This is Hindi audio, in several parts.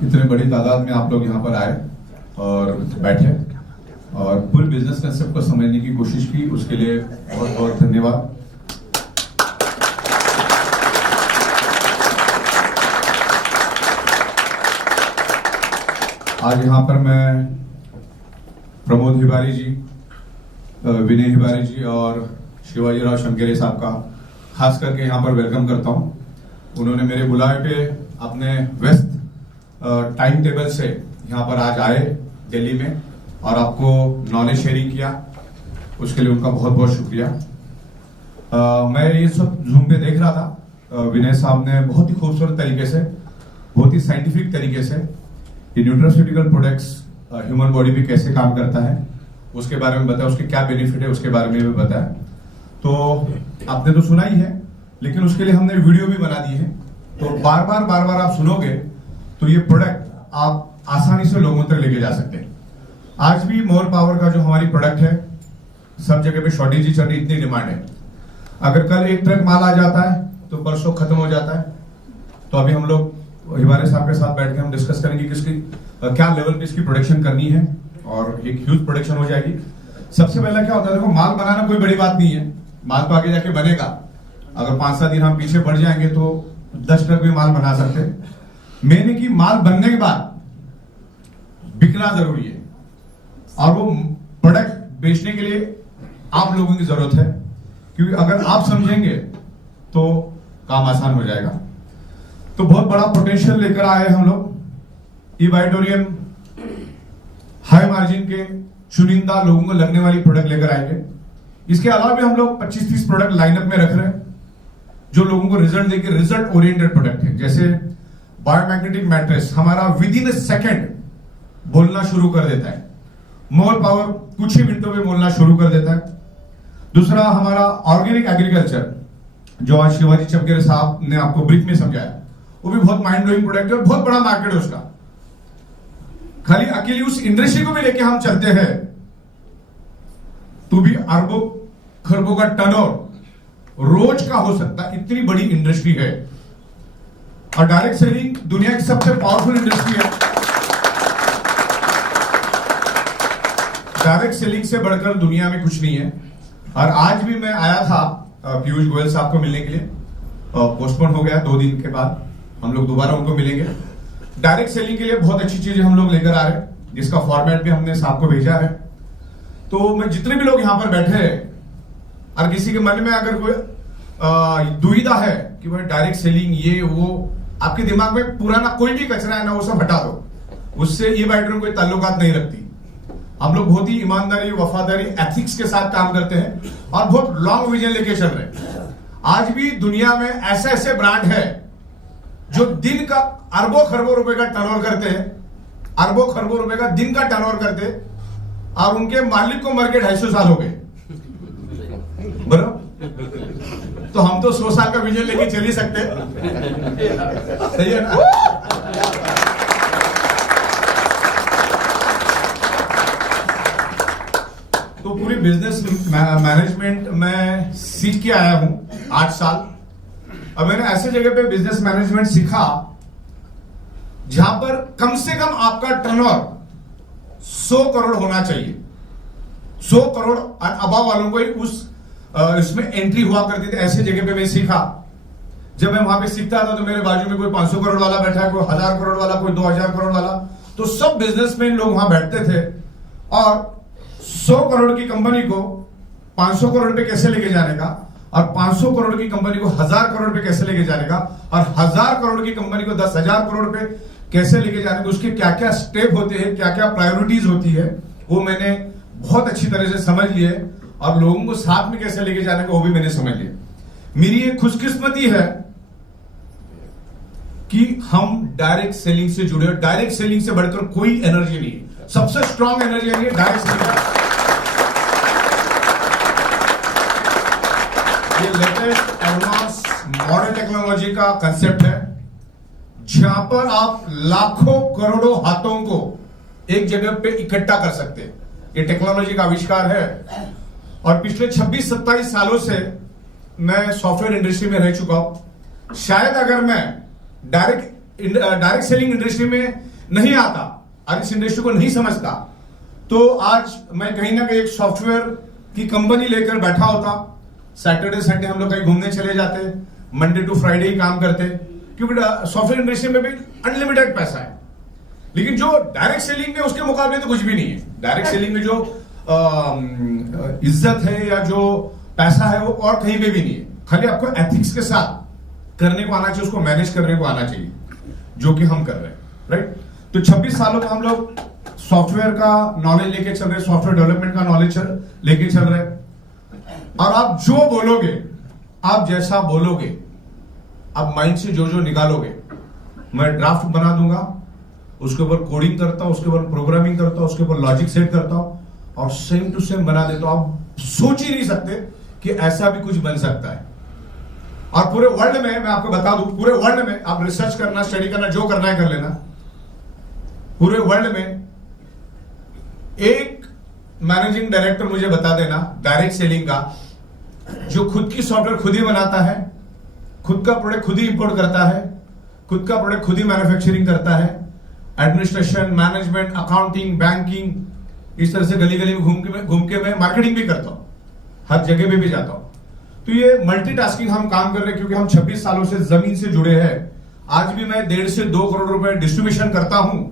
इतने बड़ी तादाद में आप लोग यहाँ पर आए और बैठे और पूरे बिजनेस कंसेप्ट को समझने की कोशिश की, उसके लिए बहुत बहुत धन्यवाद। आज यहाँ पर मैं प्रमोद हिबारी जी, विनय हिबारी जी और शिवाजी राव शंकेरे साहब का खास करके यहाँ पर वेलकम करता हूँ। उन्होंने मेरे बुलावे पे अपने व्यस्त टाइम टेबल से यहाँ पर आज आए दिल्ली में और आपको नॉलेज शेयरिंग किया, उसके लिए उनका बहुत बहुत शुक्रिया। मैं ये सब जूम पे देख रहा था, विनय साहब ने बहुत ही खूबसूरत तरीके से, बहुत ही साइंटिफिक तरीके से ये न्यूट्रास्यूटिकल प्रोडक्ट्स ह्यूमन बॉडी पे कैसे काम करता है उसके बारे में बताया, उसके क्या बेनिफिट है उसके बारे में भी बताया। तो आपने तो सुना ही है, लेकिन उसके लिए हमने वीडियो भी बना दी है, तो बार बार आप सुनोगे तो ये प्रोडक्ट आप आसानी से लोगों तक लेके जा सकते हैं। आज भी मोर पावर का जो हमारी प्रोडक्ट है, सब जगह पे शॉर्टेज ही चल रही, इतनी डिमांड है। अगर कल एक ट्रक माल आ जाता है तो परसों खत्म हो जाता है। तो अभी हम लोग हिबारे साहब के साथ बैठ के हम डिस्कस करेंगे किसकी क्या लेवल पे इसकी प्रोडक्शन करनी है और एक ह्यूज प्रोडक्शन हो जाएगी। सबसे पहला क्या होता है, देखो माल बनाना कोई बड़ी बात नहीं है, माल तो आगे जाके बनेगा। अगर 5-7 दिन हम पीछे बढ़ जाएंगे तो 10 ट्रक भी माल बना सकते हैं। मेन है कि माल बनने के बाद बिकना जरूरी है और वो प्रोडक्ट बेचने के लिए आप लोगों की जरूरत है, क्योंकि अगर आप समझेंगे तो काम आसान हो जाएगा। तो बहुत बड़ा पोटेंशियल लेकर आए हम लोग। ई-बायोटोरियम हाई मार्जिन के चुनिंदा लोगों को लगने वाली प्रोडक्ट लेकर आएंगे। इसके अलावा भी हम लोग 25-30 प्रोडक्ट लाइनअप में रख रहे हैं जो लोगों को रिजल्ट देके, रिजल्ट ओरिएंटेड प्रोडक्ट है। जैसे बायोमैग्नेटिक मैट्रेस हमारा विद इन ए सेकेंड बोलना शुरू कर देता है, मोर पावर कुछ ही मिनटों में बोलना शुरू कर देता है। दूसरा हमारा ऑर्गेनिक एग्रीकल्चर जो आज शिवाजी चमकेरे साहब ने आपको ब्रीफ में समझाया, वो भी बहुत माइंड ब्लोइंग प्रोडक्ट है, बहुत बड़ा मार्केट है उसका। खाली अकेली उस इंडस्ट्री को भी लेके हम चलते हैं तो भी अरबों खरबों का टर्नओवर रोज का हो सकता है, इतनी बड़ी इंडस्ट्री है। और डायरेक्ट सेलिंग दुनिया की सबसे पावरफुल इंडस्ट्री है। डायरेक्ट सेलिंग से बढ़कर दुनिया में कुछ नहीं है। और आज भी मैं आया था पीयूष गोयल साहब को मिलने के लिए, पोस्टपोन हो गया, 2 दिन के बाद हम लोग दोबारा उनको मिलेंगे। डायरेक्ट सेलिंग के लिए बहुत अच्छी चीजें हम लोग लेकर आ रहे हैं, जिसका फॉर्मेट भी हमने साहब को भेजा है। तो मैं जितने भी लोग यहां पर बैठे हैं और किसी के मन में अगर कोई दुविधा है कि भाई डायरेक्ट सेलिंग ये वो, आपके दिमाग में पुराना कोई भी कचरा है ना, वो सब हटा दो, उससे ये बायोटोरियम कोई ताल्लुकात नहीं रखती। हम लोग बहुत ही ईमानदारी, वफादारी, एथिक्स के साथ काम करते हैं और बहुत लॉन्ग विजन लेके चल रहे हैं। आज भी दुनिया में ऐसे ऐसे ब्रांड है जो दिन का अरबों खरबों रुपए का टर्नओवर करते हैं, अरबों खरबों रुपए का दिन का टर्नओवर करते हैं, और उनके मालिक को मर के 250 साल हो गए। बराबर, तो हम तो 100 साल का विजन लेके चल ही सकते, सही है ना? तो पूरी बिजनेस मैनेजमेंट में सीख के आया हूं 8 साल। अब मैंने ऐसे जगह पे बिजनेस मैनेजमेंट सीखा जहां पर कम से कम आपका टर्नओवर 100 करोड़ होना चाहिए। 100 करोड़ अबव वालों को ही इसमें एंट्री हुआ करती थी। ऐसे जगह पे मैं सीखा। जब मैं वहां पे सीखता था तो मेरे बाजू में कोई 500 करोड़ वाला बैठा है, कोई 1000 करोड़ वाला, कोई 2000 करोड़ वाला, तो सब बिजनेसमैन लोग वहां बैठते थे और 100 करोड़ की कंपनी को 500 करोड़ पे कैसे लेके जाने का, और 500 करोड़ की कंपनी को 1000 करोड़ पे कैसे लेके जाने का, और 1000 करोड़ की कंपनी को 10,000 करोड़ पे कैसे लेके जाने का, उसके क्या क्या स्टेप होते हैं, क्या क्या प्रायोरिटीज होती है, वो मैंने बहुत अच्छी तरह से समझ लिए। और लोगों को साथ में कैसे लेके जाने का वो भी मैंने समझ लिया। मेरी एक खुशकिस्मती है कि हम डायरेक्ट सेलिंग से जुड़े। डायरेक्ट सेलिंग से बढ़कर कोई एनर्जी नहीं है, सबसे स्ट्रॉन्ग एनर्जी है डायरेक्ट सेलिंग। ये लेटेस्ट एडवांस मॉडर्न टेक्नोलॉजी का कंसेप्ट है, जहां पर आप लाखों करोड़ों हाथों को एक जगह पे इकट्ठा कर सकते हैं। ये टेक्नोलॉजी का आविष्कार है और पिछले 26-27 सालों से मैं सॉफ्टवेयर इंडस्ट्री में रह चुका हूं। शायद अगर मैं डायरेक्ट सेलिंग इंडस्ट्री में नहीं आता, आज इस इंडस्ट्री को नहीं समझता, तो आज मैं कहीं ना कहीं एक सॉफ्टवेयर की कंपनी लेकर बैठा होता। सैटरडे संडे हम लोग कहीं घूमने चले जाते, मंडे टू फ्राइडे ही काम करते, क्योंकि सॉफ्टवेयर इंडस्ट्री में भी अनलिमिटेड पैसा है। लेकिन जो डायरेक्ट सेलिंग में उसके मुकाबले तो कुछ भी नहीं है। डायरेक्ट सेलिंग में जो इज्जत है या जो पैसा है वो और कहीं पे भी नहीं है। खाली आपको एथिक्स के साथ करने को आना चाहिए, उसको मैनेज करने को आना चाहिए, जो कि हम कर रहे हैं, राइट। तो 26 सालों में हम लोग सॉफ्टवेयर का नॉलेज लेके चल रहे, सॉफ्टवेयर डेवलपमेंट का नॉलेज लेके चल रहे। और आप जो बोलोगे, आप जैसा बोलोगे, आप माइंड से जो जो निकालोगे, मैं ड्राफ्ट बना दूंगा, उसके ऊपर कोडिंग करता हूं, उसके ऊपर प्रोग्रामिंग करता हूं, उसके ऊपर लॉजिक सेट करता हूं और सेम टू सेम बना देता हूं। आप सोच ही नहीं सकते कि ऐसा भी कुछ बन सकता है। और पूरे वर्ल्ड में मैं आपको बता दूं, पूरे वर्ल्ड में आप रिसर्च करना, स्टडी करना, जो करना है कर लेना। पूरे वर्ल्ड में एक मैनेजिंग डायरेक्टर मुझे बता देना डायरेक्ट सेलिंग का, जो खुद की सॉफ्टवेयर खुद ही बनाता है, खुद का प्रोडक्ट खुद ही इंपोर्ट करता है, खुद का प्रोडक्ट खुद ही मैन्युफैक्चरिंग करता है, एडमिनिस्ट्रेशन, मैनेजमेंट, अकाउंटिंग, बैंकिंग, इस तरह से गली गली में घूम के मैं मार्केटिंग भी करता हूं, हर जगह पे भी जाता हूं। तो ये मल्टीटास्किंग हम काम कर रहे हैं, क्योंकि हम 26 सालों से जमीन से जुड़े हैं। आज भी मैं 1.5 से 2 करोड़ रुपए डिस्ट्रीब्यूशन करता हूं,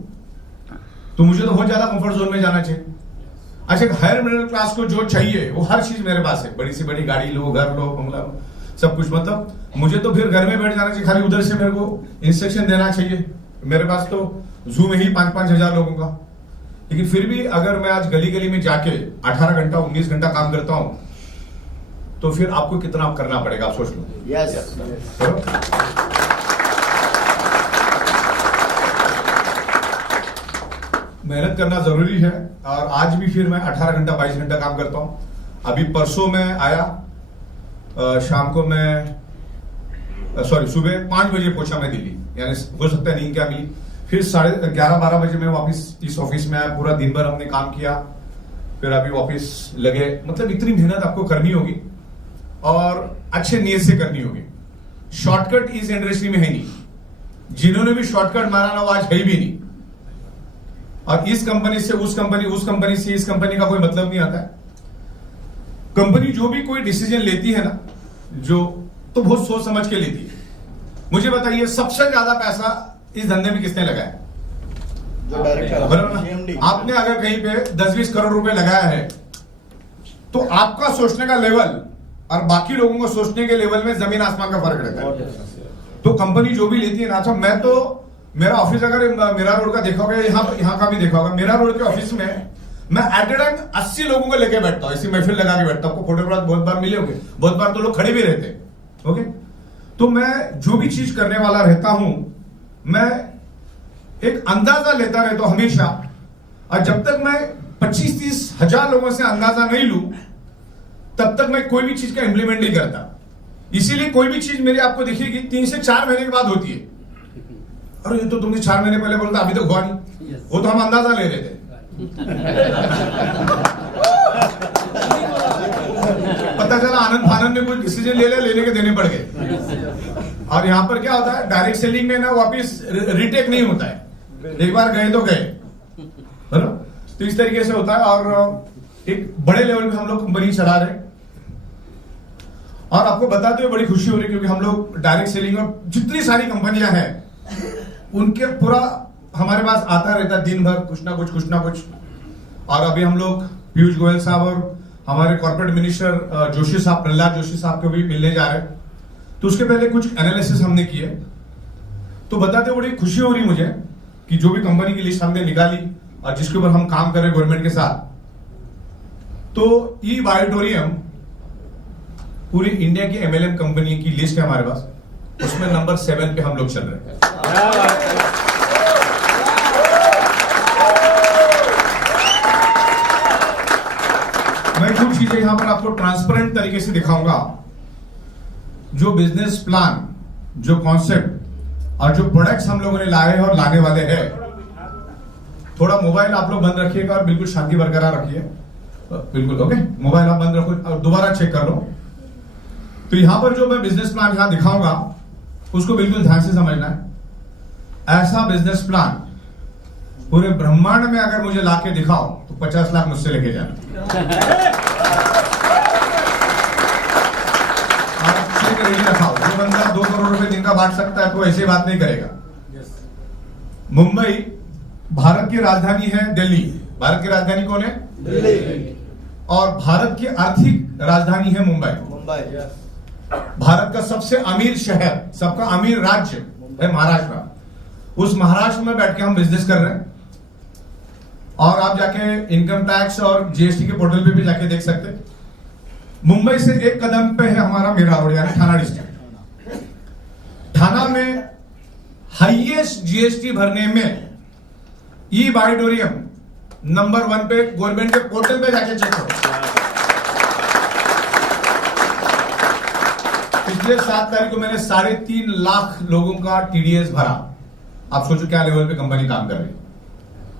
तो मुझे तो बहुत ज्यादा कंफर्ट जोन में जाना चाहिए। अच्छा, हायर मिडिल क्लास को जो चाहिए वो हर चीज मेरे पास है, बड़ी से बड़ी गाड़ी लो, घर लो, बंगला लो, सब कुछ। मतलब मुझे तो फिर घर में बैठ जाना चाहिए, खाली उधर से मेरे को इंस्ट्रक्शन देना चाहिए। मेरे पास तो जूम में ही 5-5 हजार लोगों का। लेकिन फिर भी अगर मैं आज गली गली में जाके 18 घंटा 19 घंटा काम करता हूं, तो फिर आपको कितना करना पड़ेगा, आप सोच लो। यस। मेहनत करना जरूरी है। और आज भी फिर मैं 18 घंटा 22 घंटा काम करता हूं। अभी परसों मैं आया, शाम को मैं सुबह 5 बजे पहुंचा मैं दिल्ली, यानी हो सकता है नींद क्या मिली। फिर 11:30-12 बजे मैं वापस इस ऑफिस में आया। पूरा दिन भर हमने काम किया, फिर अभी वापस लगे। मतलब इतनी मेहनत आपको करनी होगी और अच्छे नियत से करनी होगी। शॉर्टकट इस इंडस्ट्री में है नहीं। जिन्होंने भी शॉर्टकट मारा ना, वो आज है भी नहीं। और इस कंपनी से उस कंपनी, उस कंपनी से इस कंपनी का कोई मतलब नहीं आता है। कंपनी जो भी कोई डिसीजन लेती है ना, जो तो बहुत सोच समझ के लेती है। मुझे बताइए, सबसे ज्यादा पैसा इस धंधे में किसने लगाया? जो डायरेक्टर, बराबर ना? आपने अगर कहीं पे 10-20 करोड़ रुपए लगाया है, तो आपका सोचने का लेवल और बाकी लोगों को सोचने के लेवल में जमीन आसमान का फर्क रहता है। तो कंपनी जो भी लेती है ना, मैं तो मेरा ऑफिस अगर मेरा रोड का देखा होगा, यहाँ का भी देखा होगा, मेरा रोड के ऑफिस में मैं एट ए टाइम 80 लोगों को लेके बैठता हूँ, ऐसी महफिल लगा के बैठता हूँ। आपको फोटोग्राफ बहुत बार मिले होंगे, बहुत बार तो लोग खड़े भी रहते हैं। ओके, तो मैं जो भी चीज करने वाला रहता हूं, मैं एक अंदाजा लेता रहता हूं हमेशा। और जब तक मैं 25-30 हजार लोगों से अंदाजा नहीं लूं, तब तक मैं कोई भी चीज का इंप्लीमेंट नहीं करता। इसीलिए कोई भी चीज मेरी आपको दिखेगी 3 से 4 महीने के बाद होती है। अरे ये तो तुमने 4 महीने पहले बोला था, अभी तक हुआ नहीं। वो तो हम अंदाजा ले रहे थे। पता चला आनंद फानंद में कोई डिसीजन ले लेने के देने पड़ गए। और यहां पर क्या होता है, डायरेक्ट सेलिंग में ना वापिस रिटेक नहीं होता है। एक बार गए तो गए, है ना? तो इस तरीके से होता है। और एक बड़े लेवल पे हम लोग कंपनी चला रहे हैं। और आपको बताते हुए बड़ी खुशी हो रही है, क्योंकि हम लोग डायरेक्ट सेलिंग और जितनी सारी कंपनियां हैं, उनके पूरा हमारे पास आता रहता है दिन भर कुछ ना कुछ। और अभी हम लोग पीयूष गोयल साहब और हमारे कॉर्पोरेट मिनिस्टर जोशी साहब, प्रहलाद जोशी साहब को भी मिलने जा रहे हैं। तो उसके पहले कुछ एनालिसिस हमने किए। तो बताते बड़ी खुशी हो रही मुझे कि जो भी कंपनी की लिस्ट हमने निकाली और जिसके ऊपर हम काम कर रहे हैं गवर्नमेंट के साथ, तो ई बायोटोरियम पूरी इंडिया की एमएलएम कंपनी की लिस्ट है हमारे पास, उसमें नंबर 7 पे हम लोग चल रहे हैं। मैं कुछ चीजें यहां पर आपको ट्रांसपेरेंट तरीके से दिखाऊंगा। जो बिजनेस प्लान, जो कॉन्सेप्ट और जो प्रोडक्ट्स हम लोगों ने लाए और लाने वाले हैं। थोड़ा मोबाइल आप लोग बंद रखिएगा और बिल्कुल शांति बरकरार रखिए। बिल्कुल ओके, मोबाइल आप बंद रखो और दोबारा चेक कर लो। तो यहां पर जो मैं बिजनेस प्लान यहां दिखाऊंगा, उसको बिल्कुल ध्यान से समझना है। ऐसा बिजनेस प्लान पूरे ब्रह्मांड में अगर मुझे लाके दिखाओ तो 50 लाख मुझसे लेके जाना। आप चेक रेडी रखाओ, जो बंदा 2 करोड़ रुपए दिन का बांट सकता है तो ऐसी बात नहीं करेगा। मुंबई भारत की राजधानी है, दिल्ली भारत की राजधानी कौन है? दिल्ली। और भारत की आर्थिक राजधानी है मुंबई। भारत का सबसे अमीर शहर, सबका अमीर राज्य है महाराष्ट्र। उस महाराष्ट्र में बैठ के हम बिजनेस कर रहे हैं। और आप जाके इनकम टैक्स और जीएसटी के पोर्टल पे भी जाके देख सकते हैं। मुंबई से 1 कदम पे है हमारा मीरा रोड यानी थाना डिस्ट्रिक्ट। थाना में हाईएस्ट जीएसटी भरने में ई ऑडिटोरियम नंबर 1 पे गवर्नमेंट के पोर्टल पे जाके चेक करो। पिछले 7 तारीख को मैंने 3.5 लाख लोगों का टीडीएस भरा। आप सोचो क्या लेवल पे कंपनी काम कर रही है।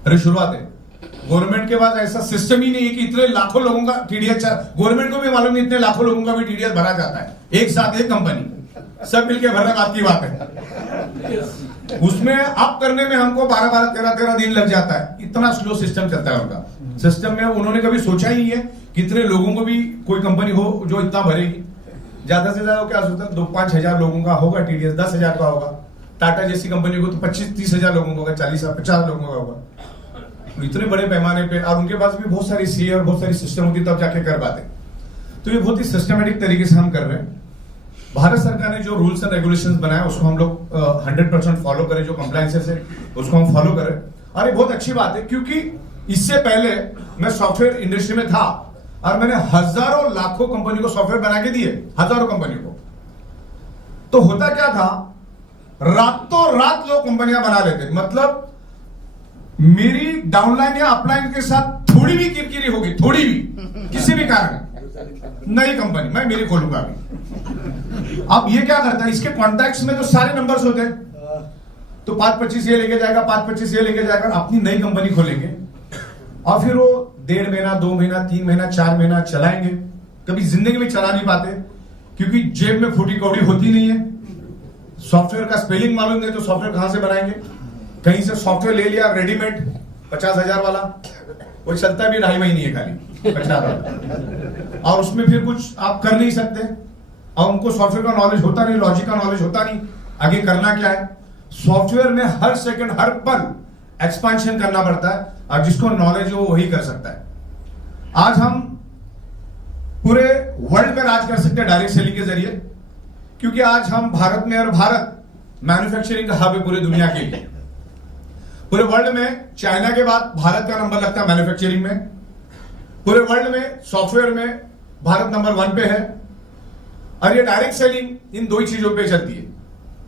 अरे शुरुआत है। गवर्नमेंट के पास ऐसा सिस्टम ही नहीं है कि इतने लाखों लोगों का टीडीएस, गवर्नमेंट को भी मालूम नहीं इतने लाखों लोगों का भी टीडीएस भरा जाता है एक साथ, एक कंपनी सब मिलकर भरना बात की बात है। उसमें अप करने में हमको 12-12, 13-13 दिन लग जाता है। इतना स्लो सिस्टम चलता है उनका। सिस्टम में उन्होंने कभी सोचा ही नहीं है कि इतने लोगों को भी कोई कंपनी हो जो इतना भरेगी। ज्यादा से ज्यादा क्या सोचता है 2-5 हजार लोगों का होगा टीडीएस, 10 हजार का होगा। टाटा जैसी कंपनी को तो 25-30 हजार लोगों का होगा, 40-50 लोगों का होगा। इतने बड़े पैमाने पे, और उनके पास भी बहुत सारी सीए और बहुत सारी सिस्टम होती तब जाके कर पाते। तो ये बहुत ही सिस्टमेटिक तरीके से हम कर रहे हैं। भारत सरकार ने जो रूल्स एंड रेगुलेशंस बनाए उसको हम लोग 100% फॉलो करें, जो कंप्लायंसेस है उसको हम फॉलो करें। और ये बहुत अच्छी बात है क्योंकि इससे पहले मैं सॉफ्टवेयर इंडस्ट्री में था और मैंने हजारों लाखों कंपनी को सॉफ्टवेयर बना के दिए, हजारों कंपनी को। तो होता क्या था, रातों रात लोग कंपनियां बना लेते। मतलब मेरी डाउनलाइन या अपलाइन के साथ थोड़ी भी किरकिरी होगी, थोड़ी भी किसी भी कारण, नई कंपनी मैं मेरी खोलूंगा अभी। अब ये क्या करता है, इसके कॉन्टैक्ट्स में जो सारे नंबर्स होते हैं तो 5-25 ये लेके जाएगा, 5-25 ये लेके जाएगा, अपनी नई कंपनी खोलेंगे और फिर वो 1.5 महीना, 2 महीना, 3 महीना, 4 महीना चलाएंगे। कभी जिंदगी में चला नहीं पाते क्योंकि जेब में फूटी कौड़ी होती नहीं है। सॉफ्टवेयर का स्पेलिंग मालूम नहीं तो सॉफ्टवेयर कहां से बनाएंगे। कहीं से सॉफ्टवेयर ले लिया रेडीमेड 50,000 वाला, वो चलता भी 2.5 महीने है खाली 50 वाला, और उसमें फिर कुछ आप कर नहीं सकते। और उनको सॉफ्टवेयर का नॉलेज होता नहीं, लॉजिक का नॉलेज होता नहीं, आगे करना क्या है। सॉफ्टवेयर में हर सेकंड, हर पल एक्सपेंशन करना पड़ता है और जिसको नॉलेज हो वही कर सकता है। आज हम पूरे वर्ल्ड में राज कर सकते हैं डायरेक्ट सेलिंग के जरिए, क्योंकि आज हम भारत में, और भारत मैन्युफैक्चरिंग का हब है पूरी दुनिया के लिए। पूरे वर्ल्ड में चाइना के बाद भारत का नंबर लगता है मैन्युफैक्चरिंग में। पूरे वर्ल्ड में सॉफ्टवेयर में भारत नंबर 1 पे है। और ये डायरेक्ट सेलिंग इन 2 ही चीजों पे चलती है।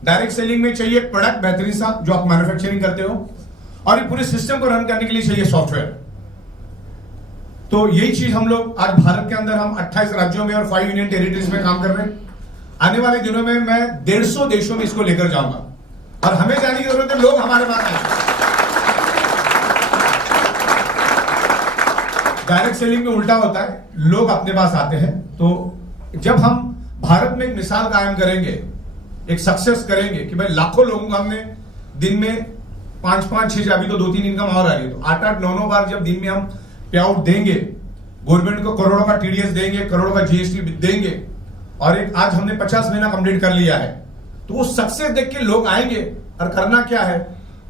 डायरेक्ट सेलिंग में चाहिए प्रोडक्ट बेहतरीन सा जो आप मैन्युफैक्चरिंग करते हो, और ये पूरे सिस्टम को रन करने के लिए चाहिए सॉफ्टवेयर। तो यही चीज हम लोग आज भारत के अंदर हम 28 राज्यों में और 5 यूनियन टेरिटरीज में काम कर रहे हैं। आने वाले दिनों में मैं 150 देशों में इसको लेकर जाऊंगा और हमें जाने की जरूरत है, लोग हमारे पास आएंगे। डायरेक्ट सेलिंग में उल्टा होता है, लोग अपने पास आते हैं। तो जब हम भारत में एक मिसाल कायम करेंगे, एक सक्सेस करेंगे कि भाई लाखों लोगों को हमने दिन में 5-5, 6, अभी तो 2-3 इनकम और आ रही है, तो 8-8, 9-9 बार जब दिन में हम पे आउट देंगे, गवर्नमेंट को करोड़ों का टीडीएस देंगे, करोड़ों का जीएसटी देंगे, और एक आज हमने 50 महीना कंप्लीट कर लिया है, तो वो सक्सेस देख के लोग आएंगे। और करना क्या है,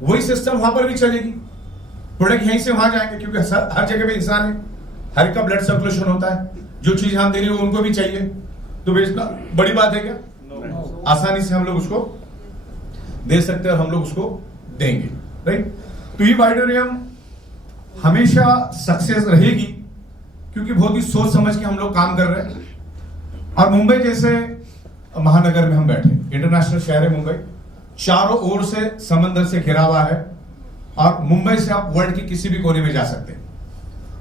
वही सिस्टम वहां पर भी चलेगी। प्रोडक्ट यहीं से वहां जाएंगे क्योंकि हर जगह पे इंसान है, हर एक का ब्लड सर्कुलेशन होता है। जो चीज हम दे रहे हैं वो उनको भी चाहिए, तो बेचना बड़ी बात है क्या? आसानी से हम लोग उसको दे सकते हैं और हम लोग उसको देंगे, राइट। तो ये ऑडिटोरियम हमेशा सक्सेस रहेगी क्योंकि बहुत ही सोच समझ के हम लोग काम कर रहे हैं। और मुंबई जैसे महानगर में हम बैठे, इंटरनेशनल शहर है मुंबई, चारों ओर से समंदर से घिरा हुआ है, और मुंबई से आप वर्ल्ड के किसी भी कोने में जा सकते हैं।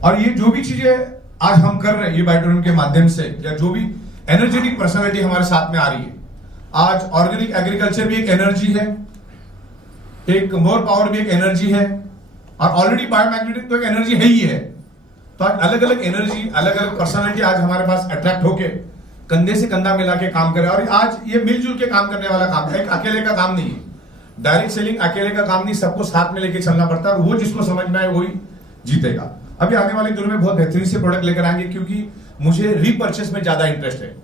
और ये जो भी चीजें आज हम कर रहे हैं ये ऑडिटोरियम के माध्यम से, या जो भी एनर्जेटिक पर्सनालिटी हमारे साथ में आ रही है। आज ऑर्गेनिक एग्रीकल्चर भी एक एनर्जी है, एक मोर पावर भी एक एनर्जी है, और ऑलरेडी बायोमैग्नेटिक तो एक एनर्जी है ही है। तो आज अलग अलग एनर्जी, अलग अलग पर्सनालिटी आज हमारे पास अट्रैक्ट होके कंधे से कंधा मिला के काम करे। और आज ये मिलजुल के काम करने वाला काम है, एक अकेले का काम नहीं है। डायरेक्ट सेलिंग अकेले का काम नहीं, सबको साथ में लेके चलना पड़ता है, और वो जिसको समझ में आए वही जीतेगा। अभी आने वाले दिनों में बहुत बेहतरीन से प्रोडक्ट लेकर आएंगे, क्योंकि मुझे रीपर्चेस में ज्यादा इंटरेस्ट है।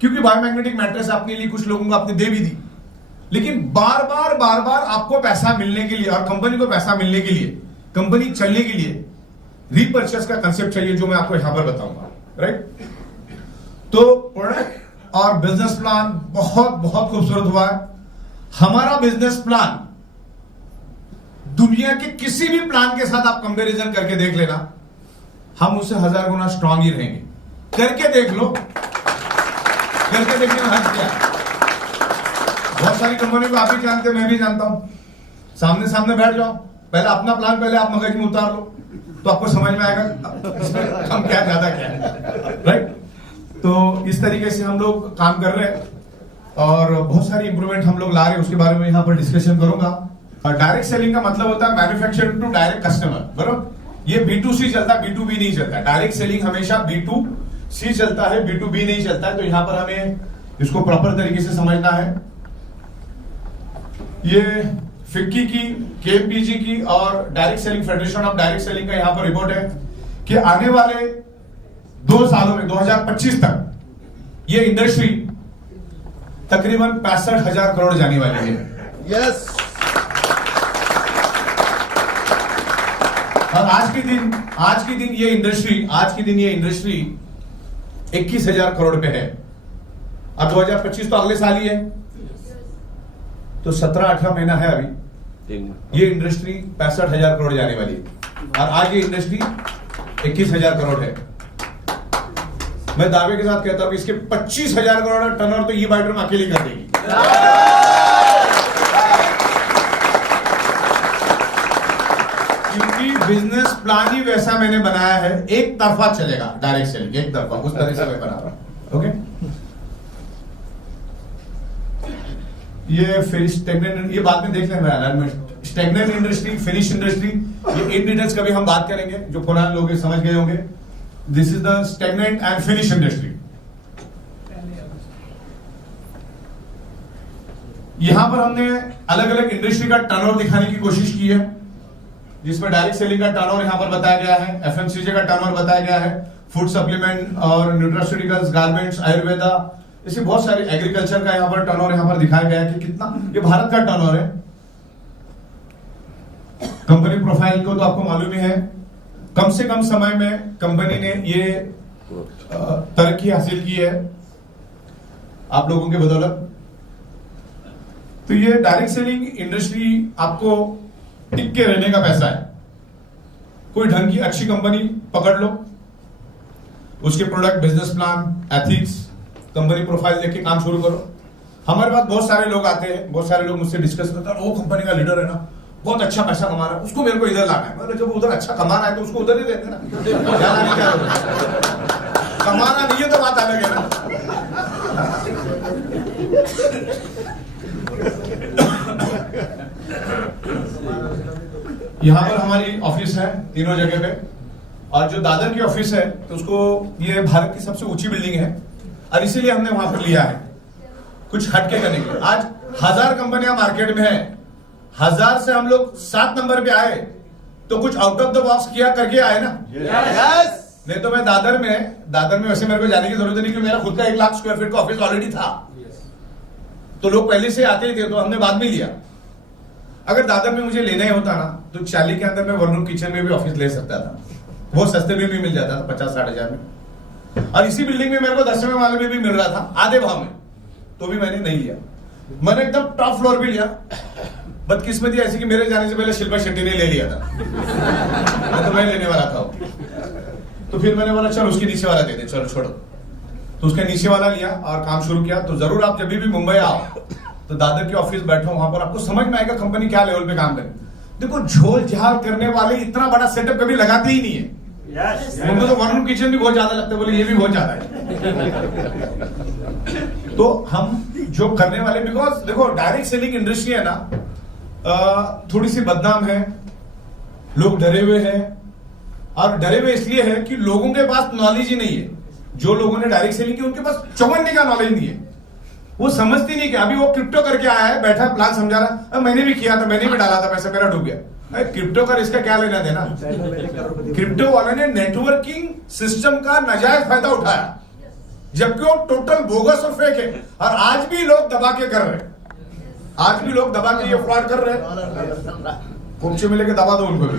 क्योंकि बायोमैग्नेटिक मैट्रेस अपने लिए कुछ लोगों को आपने दे भी दी, लेकिन बार बार आपको पैसा मिलने के लिए और कंपनी को पैसा मिलने के लिए, कंपनी चलने के लिए रीपर्चेस का कंसेप्ट चाहिए, जो मैं आपको यहां पर बताऊंगा। राइट? तो प्रोडक्ट और बिजनेस प्लान बहुत खूबसूरत हुआ है। हमारा बिजनेस प्लान दुनिया के किसी भी प्लान के साथ आप कंपैरिजन करके देख लेना, हम उससे 1000 गुना स्ट्रांग ही रहेंगे। करके देख लो, करके देखने में हद क्या है। बहुत सारी कंपनी को आप भी जानते, मैं भी जानता हूं। सामने बैठ जाओ, पहले अपना प्लान पहले आप मगज में उतार लो, तो आपको समझ में आएगा हम क्या ज्यादा क्या है। राइट? तो इस तरीके से हम लोग काम कर रहे हैं, और बहुत सारी इंप्रूवमेंट हम लोग ला रहे हैं, उसके बारे में यहां पर डिस्कशन करूंगा। डायरेक्ट सेलिंग का मतलब होता है मैन्युफैक्चरिंग टू डायरेक्ट कस्टमर, बरोबर? ये B2C चलता है, B2B नहीं चलता। डायरेक्ट सेलिंग हमेशा B2C चलता है, B2B नहीं चलता है। तो यहां पर हमें इसको प्रॉपर तरीके से समझना है। ये फिक्की की, KPG की और direct selling federation of direct selling का यहां पर रिपोर्ट है कि आने वाले 2 सालों में 2025 तक ये इंडस्ट्री तकरीबन 65,000 करोड़ जाने वाली है। यस। और आज के दिन ये इंडस्ट्री 21,000 करोड़ पे है। अब 2025 तो अगले साल ही है, तो 17-18 महीना है अभी। ये इंडस्ट्री 65,000 करोड़ जाने वाली है, और आज ये इंडस्ट्री 21,000 करोड़ है। मैं दावे के साथ कहता हूं कि इसके 25,000 करोड़ टर्नओवर तो ये बायोड्रम अकेले कर देगी। क्योंकि बिजनेस प्लान ही वैसा मैंने बनाया है, एक तरफा चलेगा डायरेक्ट सेलिंग, एक तरफा, उस तरह से मैं बना रहा हूं। ओके? ये स्टेगनेंट, ये बाद में देख लेंगे alignment. Stagnant industry, finish industry, ये इन डिटेल्स कभी हम बात करेंगे, जो पुराने लोग समझ गए होंगे। This is the stagnant and finish industry. यहां पर हमने अलग अलग इंडस्ट्री का टर्नओवर दिखाने की कोशिश की है, जिसमें डायरेक्ट सेलिंग का टर्नओवर यहां पर बताया गया है, FMCG का टर्नओवर बताया गया है, फूड सप्लीमेंट और न्यूट्रास्यूटिकल्स, गारमेंट्स, आयुर्वेदा, ऐसे बहुत सारे, एग्रीकल्चर का यहां पर टर्नओवर यहां पर दिखाया गया है कि कितना ये भारत का टर्नओवर है। कंपनी प्रोफाइल को तो आपको मालूम ही है, कम से कम समय में कंपनी ने ये तरक्की हासिल की है आप लोगों के बदौलत। तो ये डायरेक्ट सेलिंग इंडस्ट्री आपको टिक के रहने का पैसा है। कोई ढंग की अच्छी कंपनी पकड़ लो, उसके product, business plan, ethics, company profile देख के काम शुरू करो। हमारे पास बहुत सारे लोग आते हैं, बहुत सारे लोग मुझसे डिस्कस करते हैं, वो कंपनी का लीडर है ना, बहुत अच्छा पैसा कमा रहा है, उसको मेरे को इधर लाना है। मतलब जब उधर अच्छा कमा रहा है तो उसको उधर ही देते ना, जाना नहीं, क्या कमाना नहीं है तो बात अलग है ना। यहां पर हमारी ऑफिस है तीनों जगह पे, और जो दादर की ऑफिस है तो उसको, ये भारत की सबसे ऊंची बिल्डिंग है, और इसीलिए हमने वहां पर लिया है कुछ हटके करने के लिए। आज 1000 कंपनियां मार्केट में है, 1000 से हम लोग 7 नंबर पे आए, तो कुछ आउट ऑफ द बॉक्स किया करके आए ना। यस। नहीं तो मैं दादर में वैसे मेरे को जाने की जरूरत नहीं, क्योंकि मेरा खुद का 1 लाख स्क्वायर फीट का ऑफिस ऑलरेडी था, तो लोग पहले से आते ही थे, तो हमने बाद में लिया। अगर दादर में मुझे लेना ही होता ना, तो 40 के अंदर मैं वन रूम किचन में भी ऑफिस ले सकता था, वो सस्ते में भी मिल जाता था, 50-60 हजार में। और इसी बिल्डिंग में मेरे को 10वें माले में भी मिल रहा था आधे भाव में, तो भी मैंने नहीं लिया। मैंने एकदम टॉप फ्लोर भी लिया। बदकिस्मती ऐसी कि मेरे जाने से पहले शिल्पा शेट्टी ने ले लिया था, तो मैं लेने वाला था। तो फिर मैंने बोला चल उसके नीचे वाला दे दे, चलो छोड़ो। तो उसके नीचे वाला लिया और काम शुरू किया। तो जरूर आप जब भी मुंबई आओ तो दादर के ऑफिस बैठो, वहां पर आपको समझ में आएगा कंपनी क्या लेवल पे काम करे। देखो, झोल झाल करने वाले इतना बड़ा सेटअप कभी लगाते ही नहीं है। उनको तो वन रूम किचन भी बहुत ज्यादा लगता है, बोले ये भी बहुत ज्यादा है। तो हम जो करने वाले, बिकॉज देखो डायरेक्ट सेलिंग इंडस्ट्री है ना, थोड़ी सी बदनाम है, लोग डरे हुए हैं, और डरे हुए इसलिए है कि लोगों के पास नॉलेज ही नहीं है। जो लोगों ने डायरेक्ट सेलिंग की उनके पास चौवन्नी का नॉलेज नहीं है। वो समझती नहीं कि अभी वो क्रिप्टो करके आया है, बैठा प्लान समझा रहा, मैंने भी किया था, मैंने भी डाला था पैसा, मेरा डूब गया। अरे क्रिप्टो का इसका क्या लेना देना? क्रिप्टो वाले ने नेटवर्किंग सिस्टम का नाजायज फायदा उठाया, जबकि वो टोटल बोगस और फेक है, और आज भी लोग दबा के कर रहे हैं, आज भी लोग दबा के ये फ्रॉड कर रहे हैं। कुर्सी में लेके दबा दो उनको भी।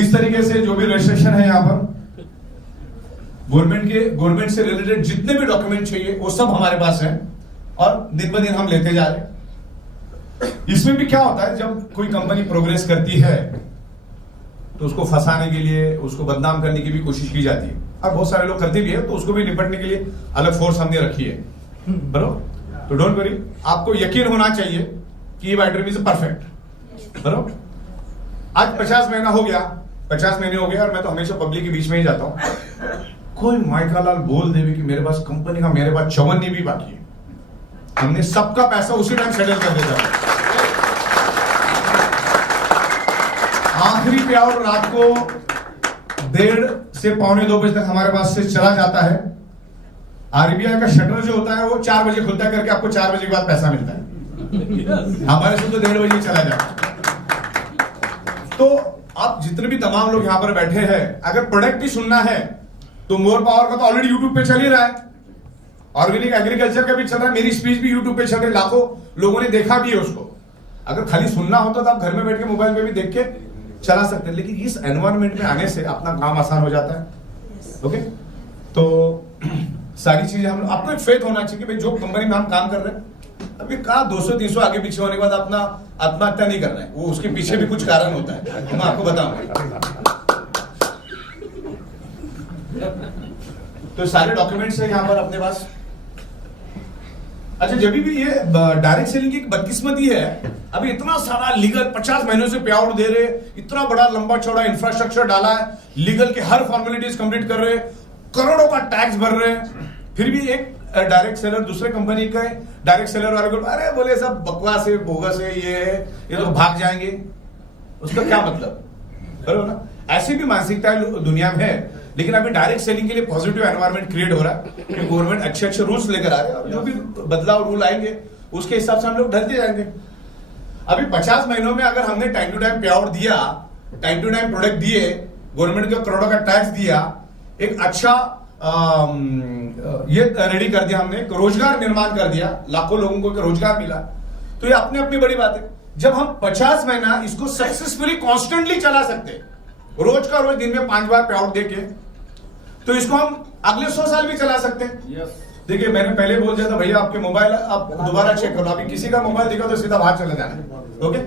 इस तरीके से जो भी रजिस्ट्रेशन है यहाँ पर, गवर्नमेंट से रिलेटेड जितने भी डॉक्यूमेंट चाहिए वो सब हमारे पास है, और दिन ब दिन हम लेते जा रहे हैं। इसमें भी क्या होता है, जब कोई कंपनी प्रोग्रेस करती है तो उसको फंसाने के लिए, उसको बदनाम करने की भी कोशिश की जाती है, और बहुत सारे लोग करते भी है, तो उसको भी निपटने के लिए अलग फोर्स हमने रखी है, बरोबर। तो डोंट वरी, आपको यकीन होना चाहिए कि ये वाइट ड्रीम इज परफेक्ट, बरोबर। आज 50 महीना हो गया, 50 महीने हो गए, और मैं तो हमेशा पब्लिक के बीच में ही जाता हूं। कोई माइकालाल बोल देवे कि मेरे पास कंपनी का, मेरे पास 54 भी बाकी है, हमने सबका पैसा उसी टाइम सेटल कर देता है। आखिरी पे आउट रात को 1:30 से 1:45 बजे तक हमारे पास से चला जाता है। आरबीआई का शटर जो होता है वो 4 बजे खुलता है, करके आपको 4 बजे के बाद पैसा मिलता है। हमारे से तो 1:30 बजे चला जाता है। तो आप जितने भी तमाम लोग यहां पर बैठे हैं, अगर प्रोडक्ट ही सुनना है तो मोर पावर का तो ऑलरेडी यूट्यूब पे चल ही रहा है, ऑर्गेनिक एग्रीकल्चर का भी चल रहा है, मेरी स्पीच भी यूट्यूब पे चल रही है, लाखों लोगों ने देखा भी है उसको। अगर खाली सुनना होता तो आप घर में बैठ के मोबाइल पे भी देख के चला सकते हैं, लेकिन इस एनवायरनमेंट में आने से अपना काम आसान हो जाता है। ओके, तो सारी चीजें हम, आपको एक फेथ होना चाहिए कि भाई जो कंपनी में हम काम कर रहे हैं, अभी कहा 200-300 आगे पीछे होने के बाद अपना आत्महत्या नहीं करना है, वो उसके पीछे भी कुछ कारण होता है, मैं आपको बताऊंगा। तो सारे डॉक्यूमेंट्स है यहाँ पर अपने पास। अच्छा, जब भी ये डायरेक्ट सेलिंग की एक बदकिस्मती है, अभी इतना सारा लीगल 50 महीनों से पे आउट दे रहे, इतना बड़ा लंबा चौड़ा इंफ्रास्ट्रक्चर डाला है, लीगल के हर फॉर्मेलिटीज कंप्लीट कर रहे, करोड़ों का टैक्स भर रहे, फिर भी एक डायरेक्ट सेलर दूसरे कंपनी का डायरेक्ट सेलर वाले को अरे बोले सब बकवास है, बोगस है, ये तो भाग जाएंगे, उसका क्या मतलब? बराबर ना? ऐसी भी मानसिकता दुनिया में है, लेकिन अभी डायरेक्ट सेलिंग के लिए पॉजिटिव एनवायरनमेंट क्रिएट हो रहा है, क्योंकि गवर्नमेंट अच्छे अच्छे रूल्स लेकर आ रहे हैं, जो भी बदलाव रूल आएंगे उसके हिसाब से हम लोग ढलते जाएंगे। अभी 50 महीनों में अगर हमने टाइम टू टाइम पे आउट दिया, टाइम टू टाइम प्रोडक्ट दिए, गवर्नमेंट को करोड़ों का टैक्स दिया, एक अच्छा ये रेडी कर दिया हमने, रोजगार निर्माण कर दिया, लाखों लोगों को रोजगार मिला, तो ये अपनी अपनी बड़ी बात है। जब हम 50 महीना इसको सक्सेसफुली कॉन्स्टेंटली चला सकते, रोज का रोज दिन में 5 बार पे आउट देके, तो इसको हम अगले 100 साल भी चला सकते हैं। देखिए, मैंने पहले बोल दिया था भैया आपके मोबाइल आप दोबारा चेक करो, अभी किसी का मोबाइल दिखा तो सीधा बाहर चले जाना। ओके,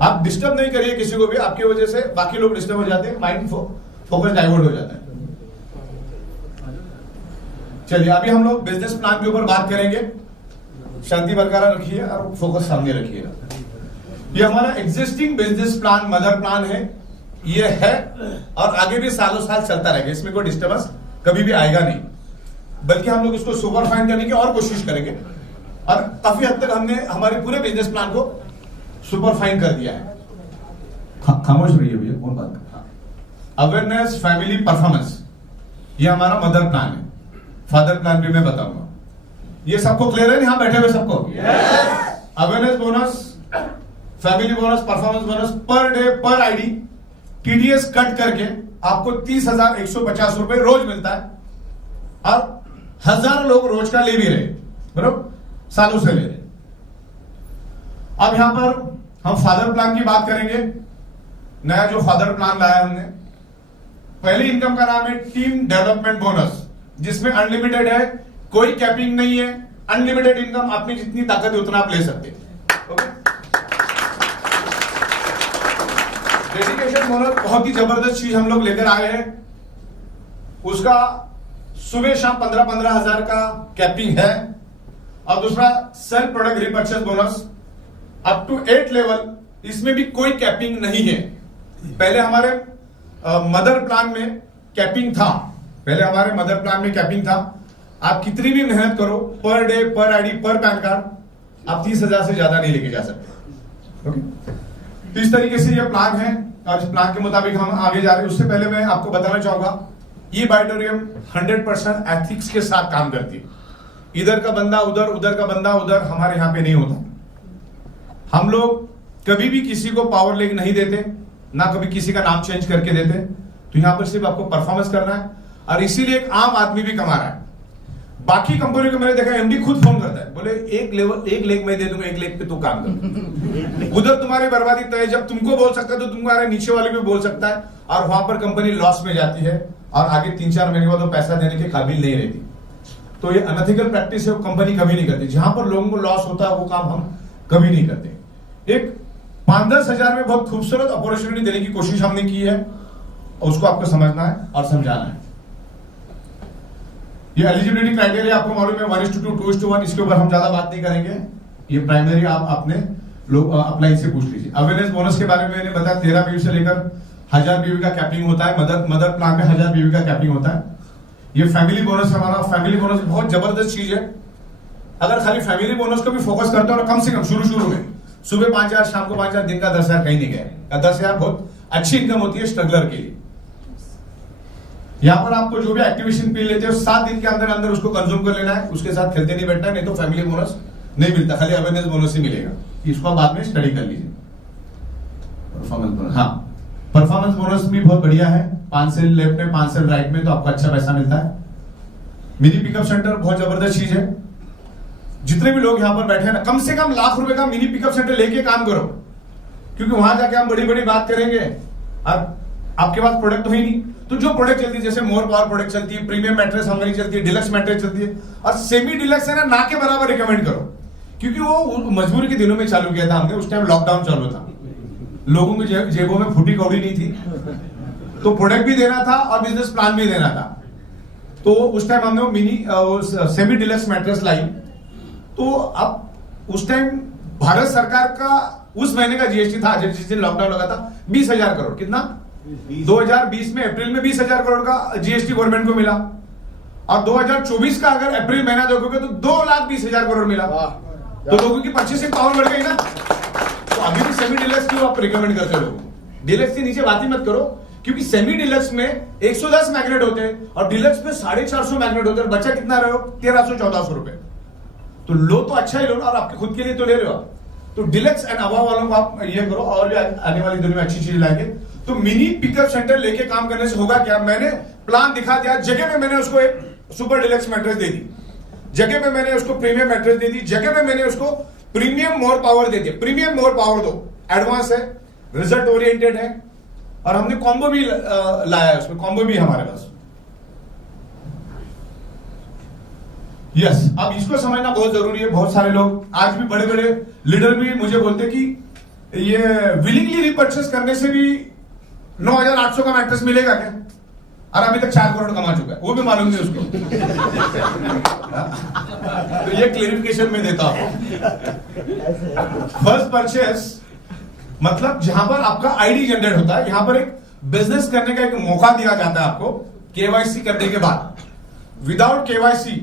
आप डिस्टर्ब नहीं करिए किसी को भी, आपकी वजह से बाकी लोग डिस्टर्ब हो जाते हैं, माइंड फोकस डाइवर्ट हो जाता है। चलिए, अभी हम लोग बिजनेस प्लान के ऊपर बात करेंगे। शांति बरकरार रखिए और फोकस सामने रखिएगा। ये हमारा existing business plan, mother plan है, ये है, और आगे भी सालों साल चलता रहेगा, इसमें कोई डिस्टर्बेंस कभी भी आएगा नहीं, बल्कि हम लोग इसको सुपर फाइन करने की और कोशिश करेंगे, और काफी हद तक हमने हमारे पूरे बिजनेस प्लान को सुपर फाइन कर दिया है। खामोश रहिए भैया, कौन बात कर? अवेयरनेस, फैमिली, परफॉर्मेंस, ये हमारा मदर प्लान है। फादर प्लान भी मैं बताऊंगा। ये सबको क्लियर है यहां बैठे हुए सबको? Awareness bonus, family bonus, performance bonus, per day पर आईडी टीडीएस कट करके आपको 30,150 रुपए रोज मिलता है, और हजारों लोग रोज का ले भी रहे, बराबर, सालों से ले रहे। अब यहां पर हम फादर प्लान की बात करेंगे। नया जो फादर प्लान लाया हमने, पहली इनकम का नाम है टीम डेवलपमेंट बोनस, जिसमें अनलिमिटेड है, कोई कैपिंग नहीं है, अनलिमिटेड इनकम, आपकी जितनी ताकत है उतना आप ले सकते हैं। ओके, डेडिकेशन बोनस बहुत ही जबरदस्त चीज हम लोग लेकर आए हैं। उसका सुबह शाम 15-15 हजार का कैपिंग है, और दूसरा self product repurchase bonus up to 8 level, इसमें भी कोई कैपिंग नहीं है। पहले हमारे मदर प्लान में कैपिंग था, आप कितनी भी मेहनत करो, पर डे पर आईडी पर पैन कार्ड आप 30,000 से ज्यादा नहीं लेके जा सकते। ओके, तो इस तरीके से ये प्लान है, और इस प्लान के मुताबिक हम आगे जा रहे हैं। उससे पहले मैं आपको बताना चाहूंगा ये बाइटोरियम 100% एथिक्स के साथ काम करती है। इधर का बंदा उधर, उधर का बंदा उधर, हमारे यहां पे नहीं होता। हम लोग कभी भी किसी को पावर लेग नहीं देते, ना कभी किसी का नाम चेंज करके देते। तो यहां पर सिर्फ आपको परफॉर्मेंस करना है, और इसीलिए एक आम आदमी भी कमा रहा है। बाकी कंपनी को मैंने देखा, एमडी खुद फोन करता है, बोले एक लेग मैं दे दूंगा, एक लेग पे तू काम कर। उधर तुम्हारी बर्बादी तय है। जब तुमको बोल सकता है तो तुम्हारे नीचे वाले भी बोल सकता है, और वहां पर कंपनी लॉस में जाती है, और आगे 3-4 महीने बाद वो पैसा देने के काबिल नहीं रहती। तो ये अनएथिकल प्रैक्टिस है, वो कंपनी कभी नहीं करती। जहां पर लोगों को लॉस होता है वो काम हम कभी नहीं करते। एक 5-10 हजार में बहुत खूबसूरत अपॉर्चुनिटी देने की कोशिश हमने की है, और उसको आपको समझना है और समझाना है। ये एलिजिबिलिटी क्राइटेरिया आपको मालूम है, 1:2, 2:1, इसके ऊपर हम ज्यादा बात नहीं करेंगे। ये प्राइमरी आप अपने लोग अप्लाई से पूछ लीजिए। अवेयरनेस बोनस के बारे में मैंने बताया, 13 बीवी से लेकर 1000 बीवी का कैपिंग होता है। मदर प्लान में 1000 बीवी का कैपिंग होता है। ये फैमिली बोनस हमारा, फैमिली बोनस बहुत जबरदस्त चीज है। अगर खाली फैमिली बोनस को भी फोकस करते हो, कम से कम शुरू में सुबह 5000, शाम को 5000, दिन का 10,000 कहीं नहीं गया। 10,000 बहुत अच्छी इनकम होती है स्ट्रगलर के लिए। यहां पर आपको जो भी एक्टिवेशन पी लेते हो, 7 दिन के अंदर अंदर उसको कंज्यूम कर लेना है, उसके साथ खेलते नहीं बैठना, नहीं तो फैमिली बोनस नहीं मिलता, खाली अवेयरनेस बोनस ही मिलेगा। इसको बाद में स्टडी कर लीजिए। परफॉर्मेंस बोनस, हाँ, परफॉर्मेंस बोनस भी बहुत बढ़िया है। 5 सेल लेफ्ट में, 5 सेल राइट में, तो आपको अच्छा पैसा मिलता है। मिनी पिकअप सेंटर बहुत जबरदस्त चीज है। जितने भी लोग यहां पर बैठे हैं ना, कम से कम ₹1,00,000 का मिनी पिकअप सेंटर लेके काम करो, क्योंकि वहां जाके हम बड़ी बड़ी बात करेंगे और आपके पास प्रोडक्ट तो ही नहीं। तो जो प्रोडक्ट चलती है, जैसे मोर पावर प्रोडक्ट चलती है, प्रीमियम मैट्रेस हमारी चलती है, डिलक्स मैट्रेस चलती है, और सेमी डिलक्स है ना के बराबर रिकमेंड करो, क्योंकि वो मजबूरी के दिनों में चालू किया था हमने। उस टाइम लॉकडाउन चालू था, लोगों की जेबों में फूटी कौड़ी नहीं थी, तो प्रोडक्ट भी देना था और बिजनेस प्लान भी देना था। तो उस टाइम हमने वो मिनी सेमी डिलक्स मैट्रेस लाई। तो अब उस टाइम भारत सरकार का उस महीने का जीएसटी था, जिस दिन लॉकडाउन लगा था, 20,000 करोड़। कितना? 2020 में अप्रैल में 20,000 करोड़ का जीएसटी गवर्नमेंट को मिला, और 2024 का अगर अप्रैल महीना देखोगे तो 2,20,000 करोड़ मिला। तो लोगों की परचेसिंग पावर बढ़ गई ना। तो अभी भी सेमी डिलक्स क्यों आप रिकमेंड करते हो लोगों को? डिलक्स के नीचे बात ही मत करो, क्योंकि सेमी डिलक्स में 110 मैग्नेट होते हैं और डिलक्स में 450 मैग्नेट होते हैं। बच्चा कितना रहे हो? 1300-1400 रुपए। तो लो तो अच्छा ही लो, और आपके खुद के लिए तो ले रहे हो आप। तो डिलक्स एंड अबव वालों को आप ये करो, और भी आने वाली दिनों में अच्छी चीज लाएंगे। तो मिनी पिकअप सेंटर लेके काम करने से होगा क्या? मैंने प्लान दिखा दिया, जगह में मैंने उसको एक सुपर डिलक्स मैट्रेस दे दी, जगह में मैंने उसको प्रीमियम मैट्रेस दे दी, जगह में मैंने उसको प्रीमियम मोर पावर दे दिया। प्रीमियम मोर पावर दो, एडवांस है, रिजल्ट ओरिएंटेड है, और हमने कॉम्बो भी लाया है, उसमें कॉम्बो भी हमारे पास। यस, अब इसको समझना बहुत जरूरी है। बहुत सारे लोग, आज भी बड़े बड़े लीडर भी मुझे बोलते कि ये विलिंगली रिपर्चेस करने से भी 9,800 का मैट्रेस मिलेगा क्या? और अभी तक 4 करोड़ कमा चुका है, वो भी मालूम नहीं उसको। तो ये क्लेरिफिकेशन में देता हूं। फर्स्ट परचेस मतलब जहां पर आपका आईडी जनरेट होता है, यहां पर एक बिजनेस करने का एक मौका दिया जाता है आपको केवाईसी करने के बाद। विदाउट केवाईसी,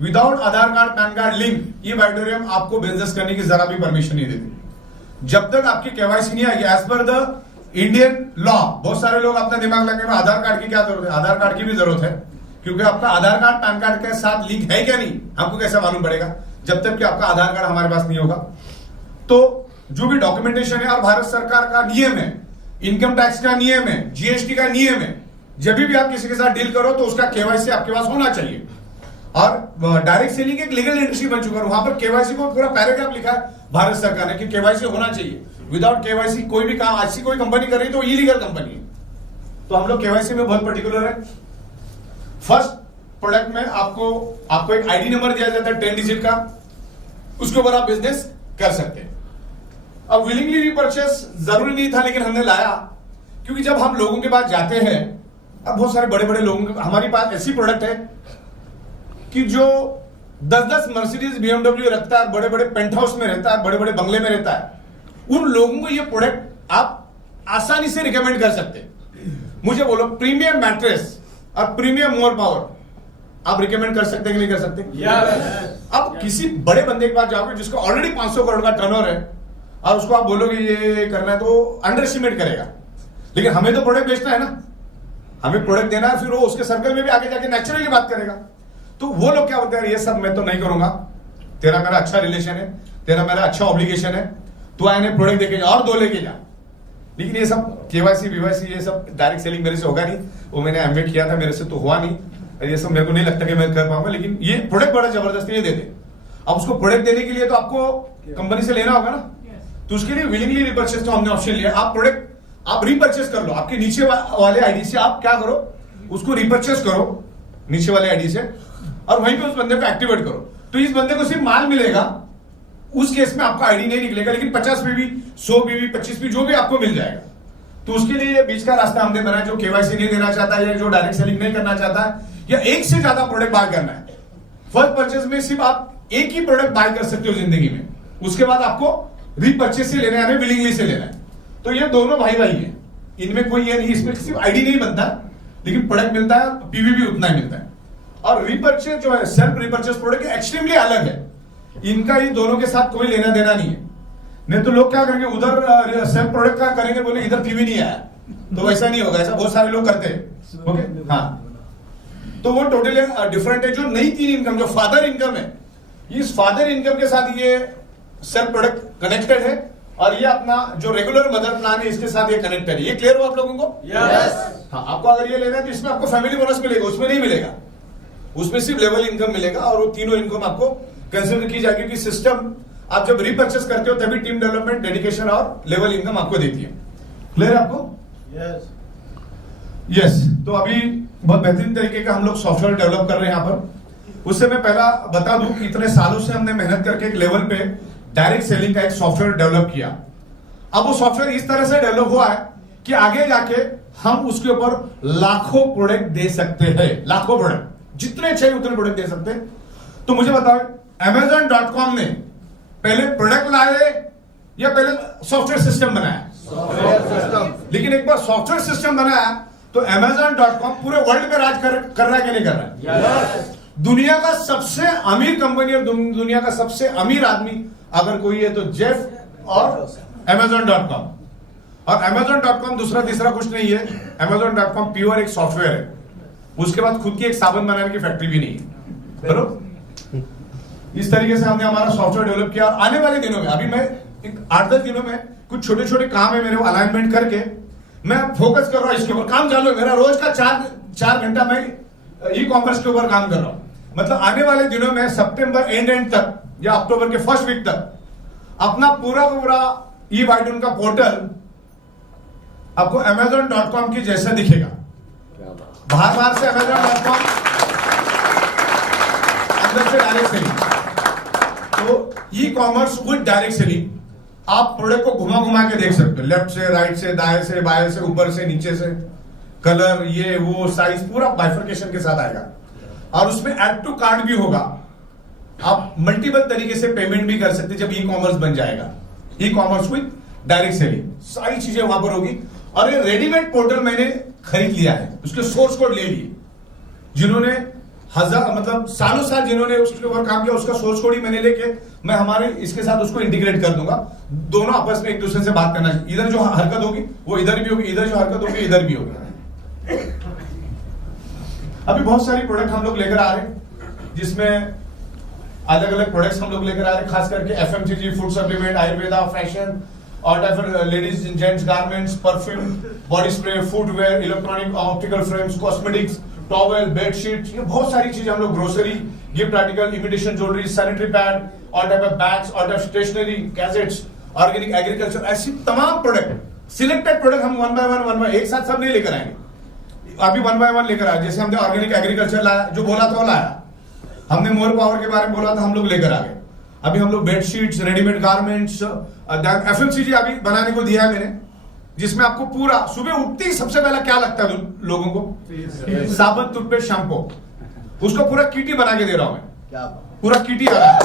विदाउट आधार कार्ड, पैन कार्ड लिंक, ये बाइटोरियम आपको बिजनेस करने की जरा भी परमिशन नहीं देती जब तक आपकी केवाईसी नहीं आएगी। As per the Indian law, बहुत सारे लोग अपना दिमाग लगाने में आधार कार्ड की क्या जरूरत है? आधार कार्ड की भी जरूरत है, क्योंकि आपका आधार कार्ड पैन कार्ड के साथ लिंक है क्या नहीं, हमको कैसे मालूम पड़ेगा जब तक कि आपका आधार कार्ड हमारे पास नहीं होगा। तो जो भी डॉक्यूमेंटेशन है, और भारत सरकार का नियम है, इनकम टैक्स का नियम है, जीएसटी का नियम है, जब भी आप किसी के साथ डील करो तो उसका केवाईसी आपके पास होना चाहिए। और डायरेक्ट सेलिंग एक लीगल इंडस्ट्री बन चुका है, वहां पर केवाईसी को पूरा पैराग्राफ लिखा है भारत सरकार ने कि केवाईसी होना चाहिए। विदाउट केवाईसी कोई भी काम, अच्छी कोई कंपनी कर रही तो इलीगल कंपनी है। तो हम लोग केवाईसी में बहुत पर्टिकुलर है। फर्स्ट प्रोडक्ट में आपको एक आईडी नंबर दिया जाता है 10 डिजिट का, उसके ऊपर आप बिजनेस कर सकते हैं। अब विलिंगली रिपर्चेस जरूरी नहीं था, लेकिन हमने लाया, क्योंकि जब हम लोगों के पास जाते हैं, अब बहुत सारे बड़े बड़े लोगों, हमारे पास ऐसी प्रोडक्ट है कि जो 10-10 मर्सिडीज BMW रखता है, बड़े बड़े पेंट हाउस में रहता है, बड़े बड़े बंगले में रहता है, उन लोगों को ये प्रोडक्ट आप आसानी से रिकमेंड कर सकते हैं। मुझे बोलो, प्रीमियम मैट्रेस और प्रीमियम मोर पावर आप रिकमेंड कर सकते हैं कि नहीं कर सकते? अब किसी बड़े बंदे के पास जाओगे जिसको ऑलरेडी 500 करोड़ का टर्नओवर है, और उसको आप बोलोगे ये करना है, तो अंडर एस्टिमेट करेगा। लेकिन हमें तो प्रोडक्ट बेचना है ना, हमें प्रोडक्ट देना है, फिर वो उसके सर्कल में भी आगे जाके नेचुरली बात करेगा। तो वो लोग क्या बोलते हैं, ये सब मैं तो नहीं करूंगा, तेरा मेरा अच्छा रिलेशन है, तेरा मेरा अच्छा ऑब्लिगेशन है, तू आए प्रोडक्ट देके जा और 2 लेके जा। लेकिन ये सब केवाईसी बीवाईसी ये सब डायरेक्ट सेलिंग मेरे से होगा नहीं, वो मैंने एमबीए किया था, मेरे से तो हुआ नहीं, ये सब मेरे को नहीं लगता कि मैं कर पाऊंगा। लेकिन ये प्रोडक्ट बड़ा जबरदस्त ये दे दे। अब उसको प्रोडक्ट देने के लिए तो आपको कंपनी से लेना होगा ना, तो उसके लिए विलिंगली रिपर्चेस का हमने ऑप्शन लिया। आप प्रोडक्ट आप रिपर्चेस कर लो, आपके नीचे वाले आईडी से आप क्या करो, उसको रिपर्चेस करो नीचे वाले आईडी से, और वहीं पे उस बंदे को एक्टिवेट करो। तो इस बंदे को सिर्फ माल मिलेगा, उस केस में आपका आईडी नहीं निकलेगा, लेकिन 50 पीवी 100 पीवी 25 पीवी जो भी आपको मिल जाएगा। तो उसके लिए बीच का रास्ता हमने बनाया, जो केवाईसी नहीं देना चाहता है या जो डायरेक्ट सेलिंग नहीं करना चाहता है या एक से ज्यादा प्रोडक्ट बाय करना है। फर्स्ट परचेज में सिर्फ आप एक ही प्रोडक्ट बाय कर सकते हो जिंदगी में, उसके बाद आपको रीपरचेज से लेना है यानी विलिंगली से लेना है। तो ये दोनों भाई भाई हैं, इनमें कोई ये नहीं, इसमें सिर्फ आईडी नहीं बनता लेकिन प्रोडक्ट मिलता है, पीवी भी उतना ही मिलता है। और रीपरचेज जो है सेल्फ रीपरचेज प्रोडक्ट एक्सट्रीमली अलग है, इनका ही दोनों के साथ कोई लेना देना नहीं है। नहीं तो लोग क्या करेंगे, उधर सेल्फ प्रोडक्ट का करेंगे, बोले इधर पीवी नहीं आया, तो वैसा नहीं होगा, ऐसा बहुत सारे लोग करते हैं। ओके हाँ, तो वो टोटली डिफरेंट है। जो नई 3 इनकम जो फादर इनकम है, इस फादर इनकम के साथ ये सेल्फ प्रोडक्ट कनेक्टेड है, और ये अपना जो रेगुलर मदर प्लान है इसके साथ ये कनेक्टेड है। ये क्लियर हो आप लोगों को? यस। हाँ, आपको अगर ये लेना है तो इसमें आपको फैमिली बोनस मिलेगा, उसमें नहीं मिलेगा, उसमें सिर्फ लेवल इनकम मिलेगा, और वो तीनों इनकम आपको कंसिडर की जाएगी कि सिस्टम आप जब रीपर्चेस करते हो तभी टीम डेवलपमेंट, डेडिकेशन और लेवल इनकम आपको देती है। क्लियर है आपको? यस। यस। तो अभी बहुत बेहतरीन तरीके का हम लोग सॉफ्टवेयर डेवलप कर रहे हैं यहाँ पर। उससे मैं पहला बता दूं कि इतने सालों से हमने मेहनत करके एक लेवल पे डायरेक्ट सेलिंग का एक सॉफ्टवेयर डेवलप किया। अब वो सॉफ्टवेयर इस तरह से डेवलप हुआ है कि आगे जाके हम उसके ऊपर लाखों प्रोडक्ट दे सकते हैं, लाखों प्रोडक्ट, जितने चाहिए उतने प्रोडक्ट दे सकते हैं। तो मुझे बताओ, Amazon.com ने पहले प्रोडक्ट लाए या पहले सॉफ्टवेयर सिस्टम बनाया? Software system. लेकिन एक बार सॉफ्टवेयर सिस्टम बनाया तो Amazon.com पूरे वर्ल्ड में राज कर रहा है कि नहीं कर रहा है? यस। दुनिया का सबसे अमीर कंपनी और दुनिया का सबसे अमीर आदमी अगर कोई है तो जेफ और Amazon.com। और Amazon.com दूसरा तीसरा कुछ नहीं है, Amazon.com प्योर एक सॉफ्टवेयर है, उसके बाद खुद की एक साबुन बनाने की फैक्ट्री भी नहीं है। बरोबर? इस तरीके से हमने हमारा सॉफ्टवेयर डेवलप किया। और आने वाले दिनों में, अभी मैं 8-10 दिनों में कुछ छोटे छोटे काम है मेरे, अलाइनमेंट करके मैं फोकस कर रहा हूं इसके ऊपर, काम चालू है मेरा, रोज का 4 घंटा मैं ई कॉमर्स के ऊपर काम कर रहा हूं। मतलब आने वाले दिनों में सितंबर एंड तक या अक्टूबर के फर्स्ट वीक तक अपना पूरा ई वाइटून का पोर्टल आपको Amazon.com की जैसा दिखेगा। बाहर से Amazon.com, अंदर से डायरेक्ट सेलिंग। तो e commerce with direct selling, आप प्रोडक्ट को घुमा के देख सकते हो, लेफ्ट से, राइट से, दाएं से, बाएं से, ऊपर से, नीचे से, कलर, ये वो, साइज, पूरा बाइफर्केशन के साथ आएगा। और उसमें ऐड टू कार्ट भी होगा, आप मल्टीपल तरीके से पेमेंट भी कर सकते जब ई कॉमर्स बन जाएगा। E commerce with direct selling, सारी चीजें वहां पर होगी। और ये रेडीमेड पोर्टल मैंने खरीद लिया है, उसके सोर्स कोड ले लिए, जिन्होंने मतलब सालों साल जिन्होंने उसके ऊपर काम किया, उसका सोर्स कोड ही मैंने लेके मैं हमारे इसके साथ उसको इंटीग्रेट कर दूंगा। दोनों आपस में एक दूसरे से बात करना, इधर जो हरकत होगी वो इधर भी होगी, इधर जो हरकत होगी इधर भी होगी। अभी बहुत सारी प्रोडक्ट हम लोग लेकर आ रहे हैं, जिसमें अलग अलग प्रोडक्ट्स हम लोग लेकर आ रहे हैं, खास करके FMCG, food supplement, Ayurveda, fashion और ladies and gents garments, perfume, body spray, footwear, electronic, optical frames, cosmetics, towel, bedsheet, ये बहुत सारी चीजें हम लोग, grocery, gift article, imitation jewellery, sanitary pad, all type of bags, all type stationery, gadgets, organic agriculture, ऐसी तमाम प्रोडक्ट, सिलेक्टेड प्रोडक्ट हम वन बाय वन एक साथ सब नहीं लेकर आएंगे, अभी वन बाय वन लेकर आए। जैसे हमने ऑर्गेनिक एग्रीकल्चर लाया, जो बोला था वो लाया, हमने मोर पावर के बारे में बोला था, हम लोग लेकर आ गए। अभी हम लोग बेडशीट्स, रेडीमेड गारमेंट्स, एफएमसीजी अभी बनाने को दिया है मैंने, जिसमें आपको पूरा सुबह उठते ही सबसे पहला क्या लगता है लोगों को, साबुन, टूथपेस्ट, शैम्पू, उसको पूरा किट ही बना के दे रहा हूं मैं, क्या पूरा किट ही आ रहा है।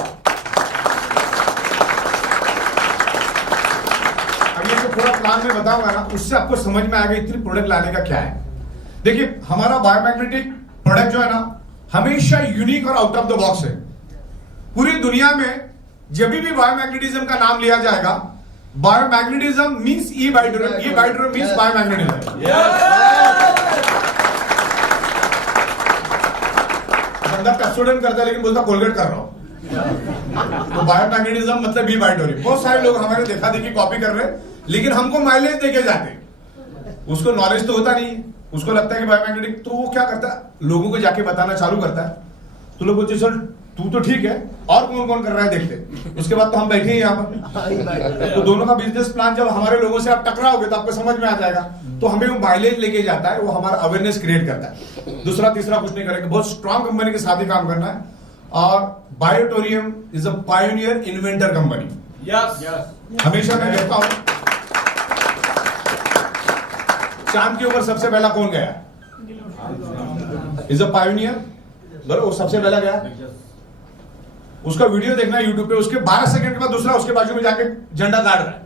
अभी जो पूरा प्लान में बताऊंगा ना, उससे आपको समझ में आएगा इतनी प्रोडक्ट लाने का क्या है। देखिए, हमारा बायोमैग्नेटिक प्रोडक्ट जो है ना, हमेशा यूनिक और आउट ऑफ द बॉक्स है। पूरी दुनिया में जब भी बायोमैग्नेटिज्म का नाम लिया जाएगा, बायोमैग्नेटिज्म मींस ई वाइटून मींस बायोमैग्नेटिज्म। बंदा पेप्सोडेंट करता है लेकिन बोलता कोलगेट कर रहा हूं। तो बायोमैग्नेटिज्म मतलब बी बायोटोरियम। बहुत सारे लोग हमारे देखा देखी कॉपी कर रहे हैं, लेकिन हमको माइलेज देके जाते हैं। उसको नॉलेज तो होता नहीं है, उसको लगता है कि बायोमैग्नेटिक, तो वो क्या करता है, लोगों को जाके बताना चालू करता है। तो लोग बोलते चल तू तो ठीक है, और कौन कौन कर रहा है देखते। उसके बाद तो हम बैठे ही यहाँ पर। तो दोनों का बिजनेस प्लान जब हमारे लोगों से आप टकराओगे तो आपको समझ में आ जाएगा। तो हमें वो माइलेज लेके जाता है, वो हमारा अवेयरनेस क्रिएट करता है। दूसरा तीसरा कुछ नहीं करेगा, बहुत स्ट्रांग कंपनी के साथ ही काम करना है। और Biotorium is a pioneer inventor company. हमेशा मैं कहता हूं, चांद के ऊपर सबसे पहला कौन गया? इज अ पायोनियर, बराबर, वो सबसे पहला गया। उसका वीडियो देखना यूट्यूब पे, उसके 12 सेकंड के बाद दूसरा उसके बाजू में जाके झंडा गाड़ रहा है,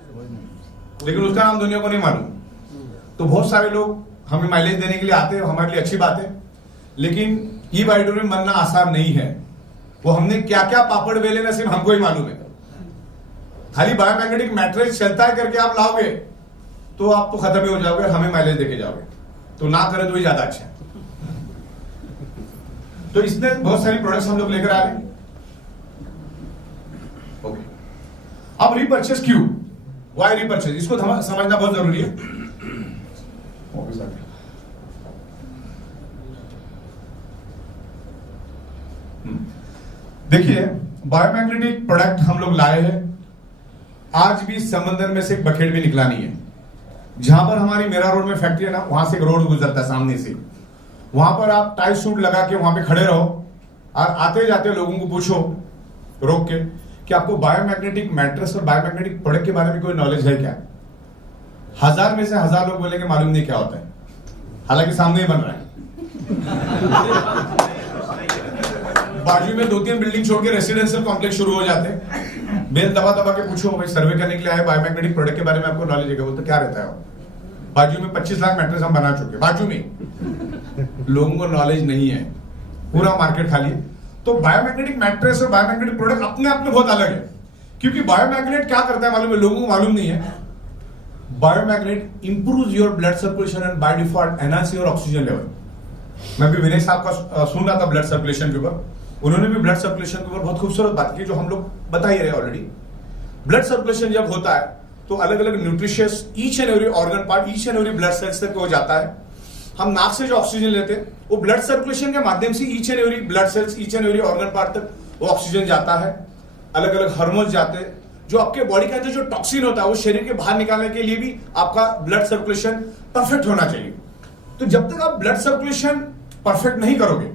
लेकिन उसका नाम दुनिया को नहीं मालूम। तो बहुत सारे लोग हमें माइलेज देने के लिए आते हैं, हमारे लिए अच्छी बात है, लेकिन ई बायोटोरियम बनना आसान नहीं है। वो हमने क्या क्या पापड़ बेले ना सिर्फ हमको ही मालूम है। खाली बायोमैग्नेटिक मैट्रिक्स चलता है करके आप लाओगे तो आप तो खत्म ही हो जाओगे, हमें माइलेज देके जाओगे। तो ना करें तो ही ज्यादा अच्छा है। तो इसमें बहुत सारी प्रोडक्ट्स हम लोग लेकर आ रहे हैं। ओके, अब रीपर्चेस क्यों, वाई रीपर्चेस, इसको समझना बहुत जरूरी है। देखिए, बायोमैग्नेटिक प्रोडक्ट हम लोग लाए हैं, आज भी समंदर में से एक बकेट भी निकला नहीं है। जहां पर हमारी मेरा रोड में फैक्ट्री है ना, वहां से एक रोड गुजरता है सामने से, वहां पर आप टाई सूट लगा के वहां पे खड़े रहो और आते जाते लोगों को पूछो रोक के कि आपको बायोमैग्नेटिक मैट्रेस और बायोमैग्नेटिक प्रोडक्ट के बारे में कोई नॉलेज है क्या? 1000 में से 1000 लोग बोलेंगे मालूम नहीं क्या होता है, हालांकि सामने ही बन रहा है। बाजू में 2-3 बिल्डिंग छोड़ के रेसिडेंशियल कॉम्प्लेक्स शुरू हो जाते हैं। बेल दबा दबा के पूछो भाई सर्वे करने के लिए आए, बायोमैग्नेटिक प्रोडक्ट के बारे में आपको नॉलेज है? बोलते क्या रहता है? बाजू में 25 लाख मैट्रेस हम बना चुके, बाजू में। लोगों को नॉलेज नहीं है, पूरा मार्केट खाली है। तो बायोमैग्नेटिक मैट्रेस और बायोमैग्नेटिक प्रोडक्ट अपने आप में बहुत अलग है, क्योंकि बायोमैग्नेट क्या करता है मालूम है? लोगों को मालूम नहीं है। Biomagnet improves your blood circulation and by default enhance your oxygen level. मैं भी विनय साहब का सुन रहा था ब्लड सर्कुलेशन के ऊपर, उन्होंने भी ब्लड सर्कुलेशन के ऊपर बहुत खूबसूरत बात की, जो हम लोग बता ही रहे ऑलरेडी। ब्लड सर्कुलेशन जब होता है तो अलग अलग nutritious each and every organ part, each and every blood cells तक हो जाता है। हम नाक से जो ऑक्सीजन लेते हैं वो ब्लड सर्कुलेशन के माध्यम से each and every blood cells, each and every organ part तक वो ऑक्सीजन जाता है। अलग अलग हार्मोन्स जाते हैं, जो आपके बॉडी के अंदर जो टॉक्सिन होता है वो शरीर के बाहर निकालने के लिए भी आपका ब्लड सर्कुलेशन परफेक्ट होना चाहिए। तो जब तक आप ब्लड सर्कुलेशन परफेक्ट नहीं करोगे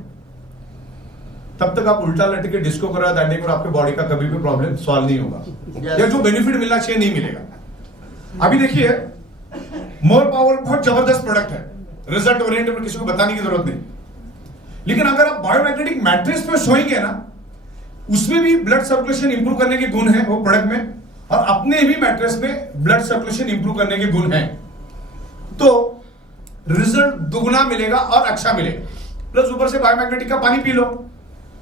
तब तक आप उल्टा लटके के डिस्को करो, दांडी करो, आपके बॉडी का कभी भी प्रॉब्लम सॉल्व नहीं होगा, या जो बेनिफिट मिलना चाहिए नहीं मिलेगा। अभी देखिए, मोर पावर बहुत जबरदस्त प्रोडक्ट है, रिजल्ट ओरिएंटेड पर किसी को बताने की जरूरत नहीं। लेकिन अगर आप बायोमैग्नेटिक मैट्रेस पे सोएंगे ना, उसमें भी ब्लड सर्कुलेशन इंप्रूव करने के गुण है वो प्रोडक्ट में, और अपने भी मैट्रेस में ब्लड सर्कुलेशन इंप्रूव करने के गुण है। तो रिजल्ट दुगना मिलेगा और अच्छा मिलेगा। प्लस ऊपर से बायोमैग्नेटिक का पानी पी लो,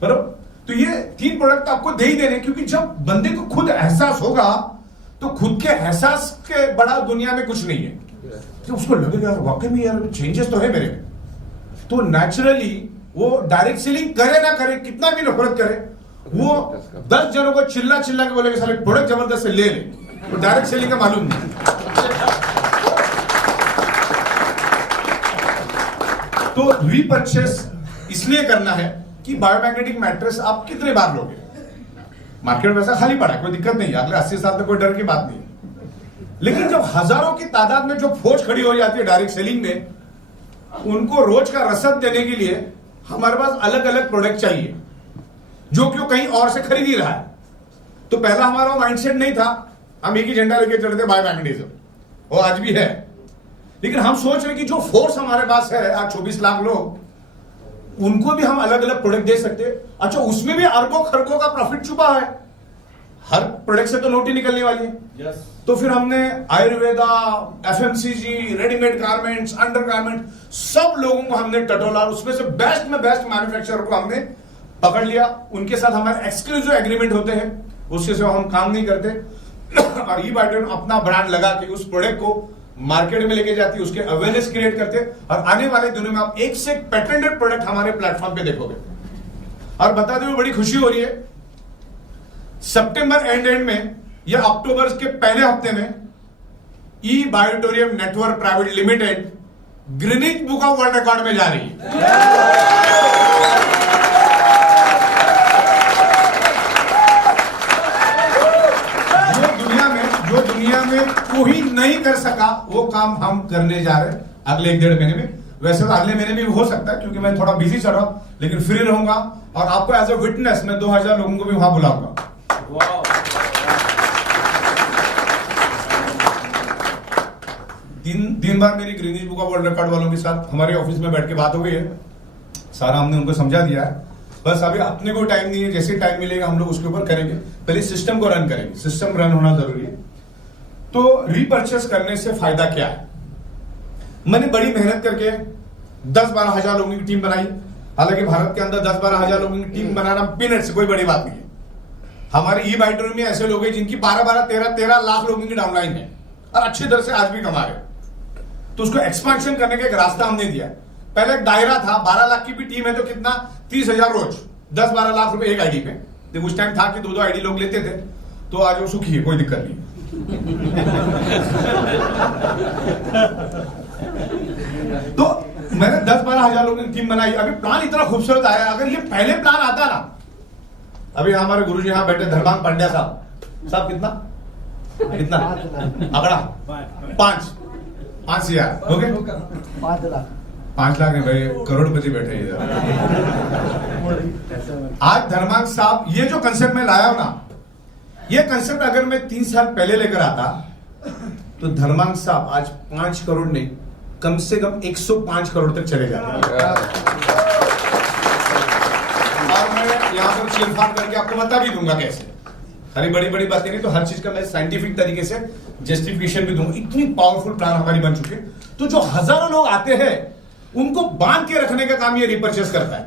बराबर। तो ये 3 प्रोडक्ट आपको दे ही देने, क्योंकि जब बंदे को खुद एहसास होगा तो खुद के एहसास के बड़ा दुनिया में कुछ नहीं है। तो उसको लगेगा यार वाकई में यार चेंजेस तो है मेरे में, तो नेचुरली वो डायरेक्ट सेलिंग करे ना करे, कितना भी नफरत करे, वो 10 जनों को चिल्ला चिल्ला के बोलेगा साले प्रोडक्ट जबरदस्त से ले ले, तो डायरेक्ट सेलिंग का मालूम नहीं। तो रीपर्चेस इसलिए करना है कि बायोमैग्नेटिक मैट्रेस आप कितने बार लोगे? मार्केट में वैसा खाली पड़ा है, कोई दिक्कत नहीं है, अगले 80 साल तक कोई डर की बात नहीं। लेकिन जब हजारों की तादाद में जो फौज खड़ी हो जाती है डायरेक्ट सेलिंग में, उनको रोज का रसद देने के लिए हमारे पास अलग अलग प्रोडक्ट चाहिए, जो कि कहीं और से खरीद ही रहा है। तो पहला हमारा माइंडसेट नहीं था, हम एक ही झंडा लेके चलते बायोमैग्नेटिज्म, वो आज भी है। लेकिन हम सोच रहे कि जो फोर्स हमारे पास है आज 24 लाख लोग, उनको भी हम अलग अलग प्रोडक्ट दे सकते। अच्छा, उसमें भी अरबों खरबों का प्रॉफिट छुपा है, हर प्रोडक्ट से तो नोट ही निकलने वाली है। तो फिर हमने Ayurveda, FMCG, readymade garments, under garment, सब लोगों को हमने टटोला, उसमें से बेस्ट में बेस्ट मैन्युफैक्चरर को हमने पकड़ लिया। उनके साथ हमारे एक्सक्लूसिव एग्रीमेंट होते हैं, उसके सिवा हम काम नहीं करते। और ई बायोटोरियम अपना ब्रांड लगा के उस प्रोडक्ट को मार्केट में लेके जाती है, उसके अवेयरनेस क्रिएट करते हैं। और आने वाले दिनों में आप एक से एक पेटेंटेड प्रोडक्ट हमारे प्लेटफॉर्म पे देखोगे। और बताते हुए बड़ी खुशी हो रही है, सितंबर एंड में या अक्टूबर के पहले हफ्ते में E Biotorium network private limited Guinness book of world record में जा रही है। जो दुनिया में कोई नहीं कर सका वो काम हम करने जा रहे हैं अगले 1-1.5 महीने में। वैसे तो अगले महीने में भी हो सकता है क्योंकि मैं थोड़ा बिजी चल रहा हूं, लेकिन फ्री रहूंगा और आपको एज ए विटनेस मैं 2000 लोगों को भी वहां बुलाऊंगा। दिन बार मेरी Guinness book of world record वालों के साथ हमारे ऑफिस में बैठ के बात हो गई है, सारा हमने उनको समझा दिया है। बस अभी अपने को टाइम नहीं है, जैसे टाइम मिलेगा हम लोग उसके ऊपर करेंगे। पहले सिस्टम को रन करेंगे, सिस्टम रन होना जरूरी है। तो रीपर्चेस करने से फायदा क्या है? मैंने बड़ी मेहनत करके 10-12 हजार लोगों की टीम बनाई। हालांकि भारत के अंदर 10-12 हजार लोगों की टीम बनाना पीनट से कोई बड़ी बात नहीं है। हमारे ई बायोटोरियम में ऐसे लोग हैं जिनकी 12-13 लाख लोगों की डाउनलाइन है और अच्छी तरह से आज भी कमा रहे। तो उसको एक्सपेंशन करने का एक रास्ता हमने दिया। पहले एक दायरा था, 12 लाख की भी टीम है तो कितना 30,000 रोज, 10-12 लाख रुपए एक आईडी पे। तो उस टाइम था कि 2-2 आईडी लोग लेते थे, तो आज वो सुखी है, कोई दिक्कत नहीं। तो मैंने 10-12 हजार लोगों की टीम बनाई। अभी प्लान इतना खूबसूरत आया, अगर ये पहले प्लान आता ना, अभी हमारे गुरुजी यहां बैठे धर्मांग पांड्या साहब कितना आंकड़ा 5 हजार हो गए। 5 लाख नहीं भाई, करोड़पति बैठे इधर। आज धर्मांग साहब ये जो कंसेप्ट में लाया हूं ना, ये कंसेप्ट अगर मैं 3 साल पहले लेकर आता तो धर्मांग साहब आज 5 करोड़ नहीं, कम से कम 105 करोड़ तक चले जाते। और मैं यहां पर चीरफाड़ करके आपको बता भी दूंगा कैसे। सारी बड़ी बड़ी बातें नहीं, तो हर चीज का मैं साइंटिफिक तरीके से जस्टिफिकेशन भी दूंगा। इतनी पावरफुल प्लान हमारी बन चुकी है। तो जो हजारों लोग आते हैं उनको बांध के रखने का काम ये रीपर्चेस करता है।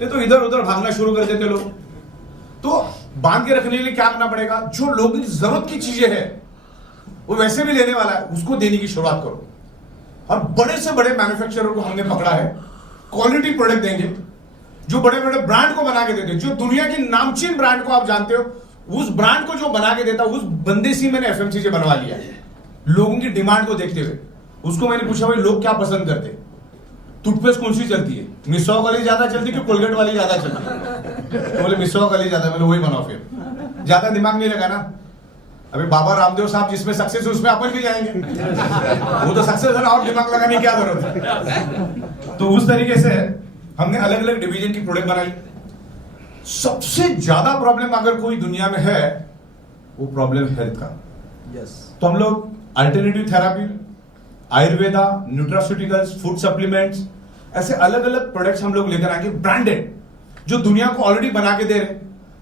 ये तो इधर उधर भागना शुरू कर देते लोग। तो बांध के रखने के लिए क्या करना पड़ेगा? जो लोगों की जरूरत की चीजें हैं वो वैसे भी लेने वाला है, उसको देने की शुरुआत करो। और बड़े से बड़े मैन्युफैक्चरर को हमने पकड़ा है, क्वालिटी प्रोडक्ट देंगे, जो बड़े बड़े ब्रांड को बना के देते हैं। जो दुनिया की नामचीन ब्रांड को आप जानते हो, उस ब्रांड को जो बना के देता, उस बंदे से मैंने एफएमसीजी बनवा लिया है। लोगों की डिमांड को देखते हुए उसको मैंने पूछा, भाई लोग क्या पसंद करते हैं? टूथपेस्ट कौन सी चलती है? मिसवाक वाली ज्यादा चलती है कि कोलगेट वाली ज्यादा चलती है? तो बोले मिसवाक वाली ज्यादा। मैंने वही बनाओ। फिर ज्यादा दिमाग नहीं लगा ना। अभी बाबा रामदेव साहब जिसमें सक्सेस है उसमें अपन भी जाएंगे। वो तो सक्सेस है ना, और दिमाग लगाने की क्या जरूरत है? तो उस तरीके से हमने अलग अलग डिवीजन की प्रोडक्ट बनाई। सबसे ज्यादा प्रॉब्लम अगर कोई दुनिया में है वो प्रॉब्लम हेल्थ का। तो हम लोग alternative therapy, Ayurveda, nutraceuticals, food supplements, ऐसे अलग अलग प्रोडक्ट्स हम लोग लेकर आएंगे ब्रांडेड, जो दुनिया को ऑलरेडी बना के दे रहे।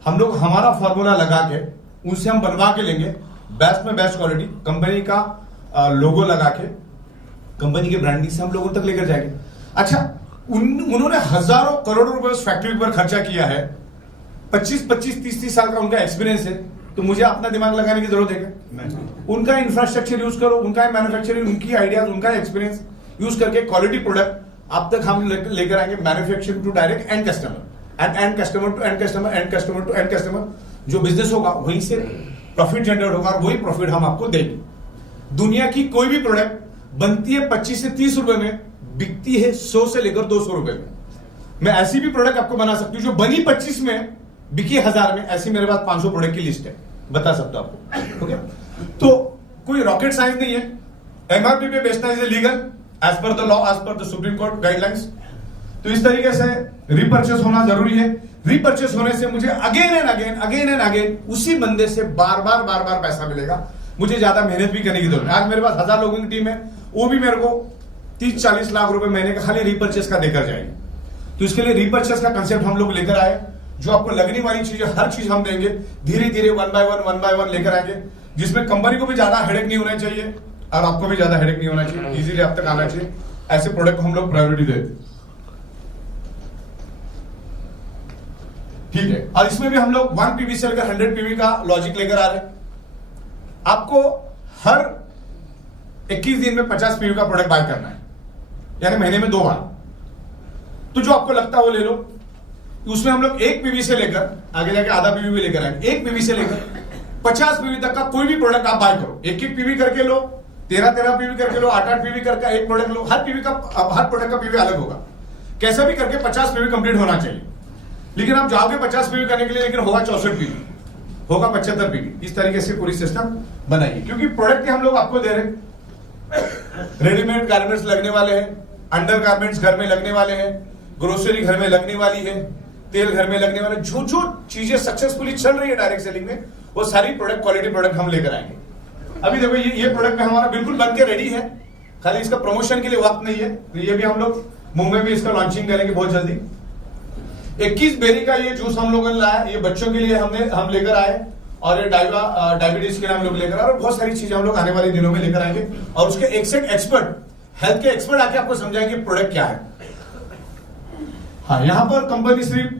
हम लोग हमारा फॉर्मूला लगा के उनसे हम बनवा के लेंगे, बेस्ट में बेस्ट क्वालिटी, कंपनी का लोगो लगा के, कंपनी के ब्रांडिंग से हम लोगों तक लेकर जाएंगे। अच्छा, उन्होंने हजारों करोड़ों रुपए उस फैक्ट्री पर खर्चा किया है। 25-25, 30-30 साल का उनका एक्सपीरियंस है। तो मुझे अपना दिमाग लगाने की जरूरत है क्या? उनका इंफ्रास्ट्रक्चर यूज करो, उनका मैन्युफैक्चरिंग, उनकी आइडियाज, उनका एक्सपीरियंस यूज करके क्वालिटी प्रोडक्ट आप तक हम लेकर आएंगे। Manufacturing to direct end customer, end customer to end customer, end customer to end customer. जो बिजनेस होगा वहीं से प्रॉफिट जनरेट होगा और वही प्रॉफिट हम आपको देंगे। दुनिया की कोई भी प्रोडक्ट बनती है 25 से 30 रुपए में, बिकती है 100 से लेकर 200 रुपए में। मैं ऐसी भी प्रोडक्ट आपको बना सकती हूँ जो बनी 25 में, बिकी 1000 में। ऐसी मेरे पास 500 प्रोडक्ट की लिस्ट है, बता सकता हूं आपको। ओके, तो कोई रॉकेट साइंस नहीं है। एमआरपी पे बेचना is legal as per the law, as per the supreme court guidelines. तो इस तरीके से रीपर्चेस होना जरूरी है। रीपर्चेस होने से मुझे अगेन एंड अगेन उसी बंदे से बार बार पैसा मिलेगा। मुझे ज्यादा मेहनत भी करने की जरूरत है। आज मेरे पास 1000 लोगों की टीम है, वो भी मेरे को 30-40 लाख रुपए महीने का खाली रीपर्चेस का देकर जाएंगे। तो इसके लिए रीपर्चेस का कंसेप्ट हम लोग लेकर आए। जो आपको लगने वाली चीज, हर चीज हम देंगे धीरे धीरे, 1 बाय 1 लेकर आएंगे, जिसमें कंपनी को भी ज्यादा हेडेक नहीं होना चाहिए और आपको भी ज्यादा हेडेक नहीं होना चाहिए, इजीली आप तक आना चाहिए। ऐसे प्रोडक्ट को हम लोग प्रायोरिटी देते। ठीक है, और इसमें भी हम लोग 1 पीवी से लेकर 100 पीवी का लॉजिक लेकर आ रहे हैं। आपको हर 21 दिन में 50 पीवी का प्रोडक्ट बाय करना है, यानी महीने में 2 बार। तो जो आपको लगता है वो ले लो। उसमें हम लोग 1 पीवी से लेकर आगे जाके आधा पीवी भी लेकर आएंगे, 1 पीवी से लेकर 50 पीवी तक का कोई भी प्रोडक्ट आप बाय करो, 1-1 पीवी करके लो, 13-13 पीवी करके लो, 8-8 पीवी करके एक प्रोडक्ट लो, हर प्रोडक्ट का पीवी अलग होगा। कैसा भी करके 50 पीवी कंप्लीट होना चाहिए। लेकिन आप जाओगे 50 पीवी करने के लिए, लेकिन होगा 64 पीवी, होगा 75 पीवी। इस तरीके से पूरी सिस्टम बनाइए, क्योंकि प्रोडक्ट हम लोग आपको दे रहे हैं। रेडीमेड गारमेंट्स लगने वाले हैं, अंडर गारमेंट्स घर में लगने वाले हैं, ग्रोसरी घर में लगने वाली है, तेल घर में लगने वाले, जो जो चीजें सक्सेसफुली चल रही है डायरेक्ट सेलिंग में, वो सारी प्रोडक्ट क्वालिटी प्रोडक्ट हम लेकर आएंगे। अभी देखो ये प्रोडक्ट में हमारा बिल्कुल बन के रेडी है, खाली इसका प्रमोशन के लिए वक्त नहीं है। तो ये भी हम लोग मुंबई में इसका लॉन्चिंग करेंगे बहुत जल्दी। 21 बेरी का ये जूस हम लोगों ने लाया, ये बच्चों के लिए हम लेकर आए, और ये डायबिटीज के लिए हम लोग लेकर आए, और बहुत सारी चीजें हम लोग आने वाले दिनों में लेकर आएंगे। और उसके एक से एक्सपर्ट, हेल्थ के एक्सपर्ट आके आपको समझाएंगे प्रोडक्ट क्या है। हाँ, यहाँ पर कंपनी सिर्फ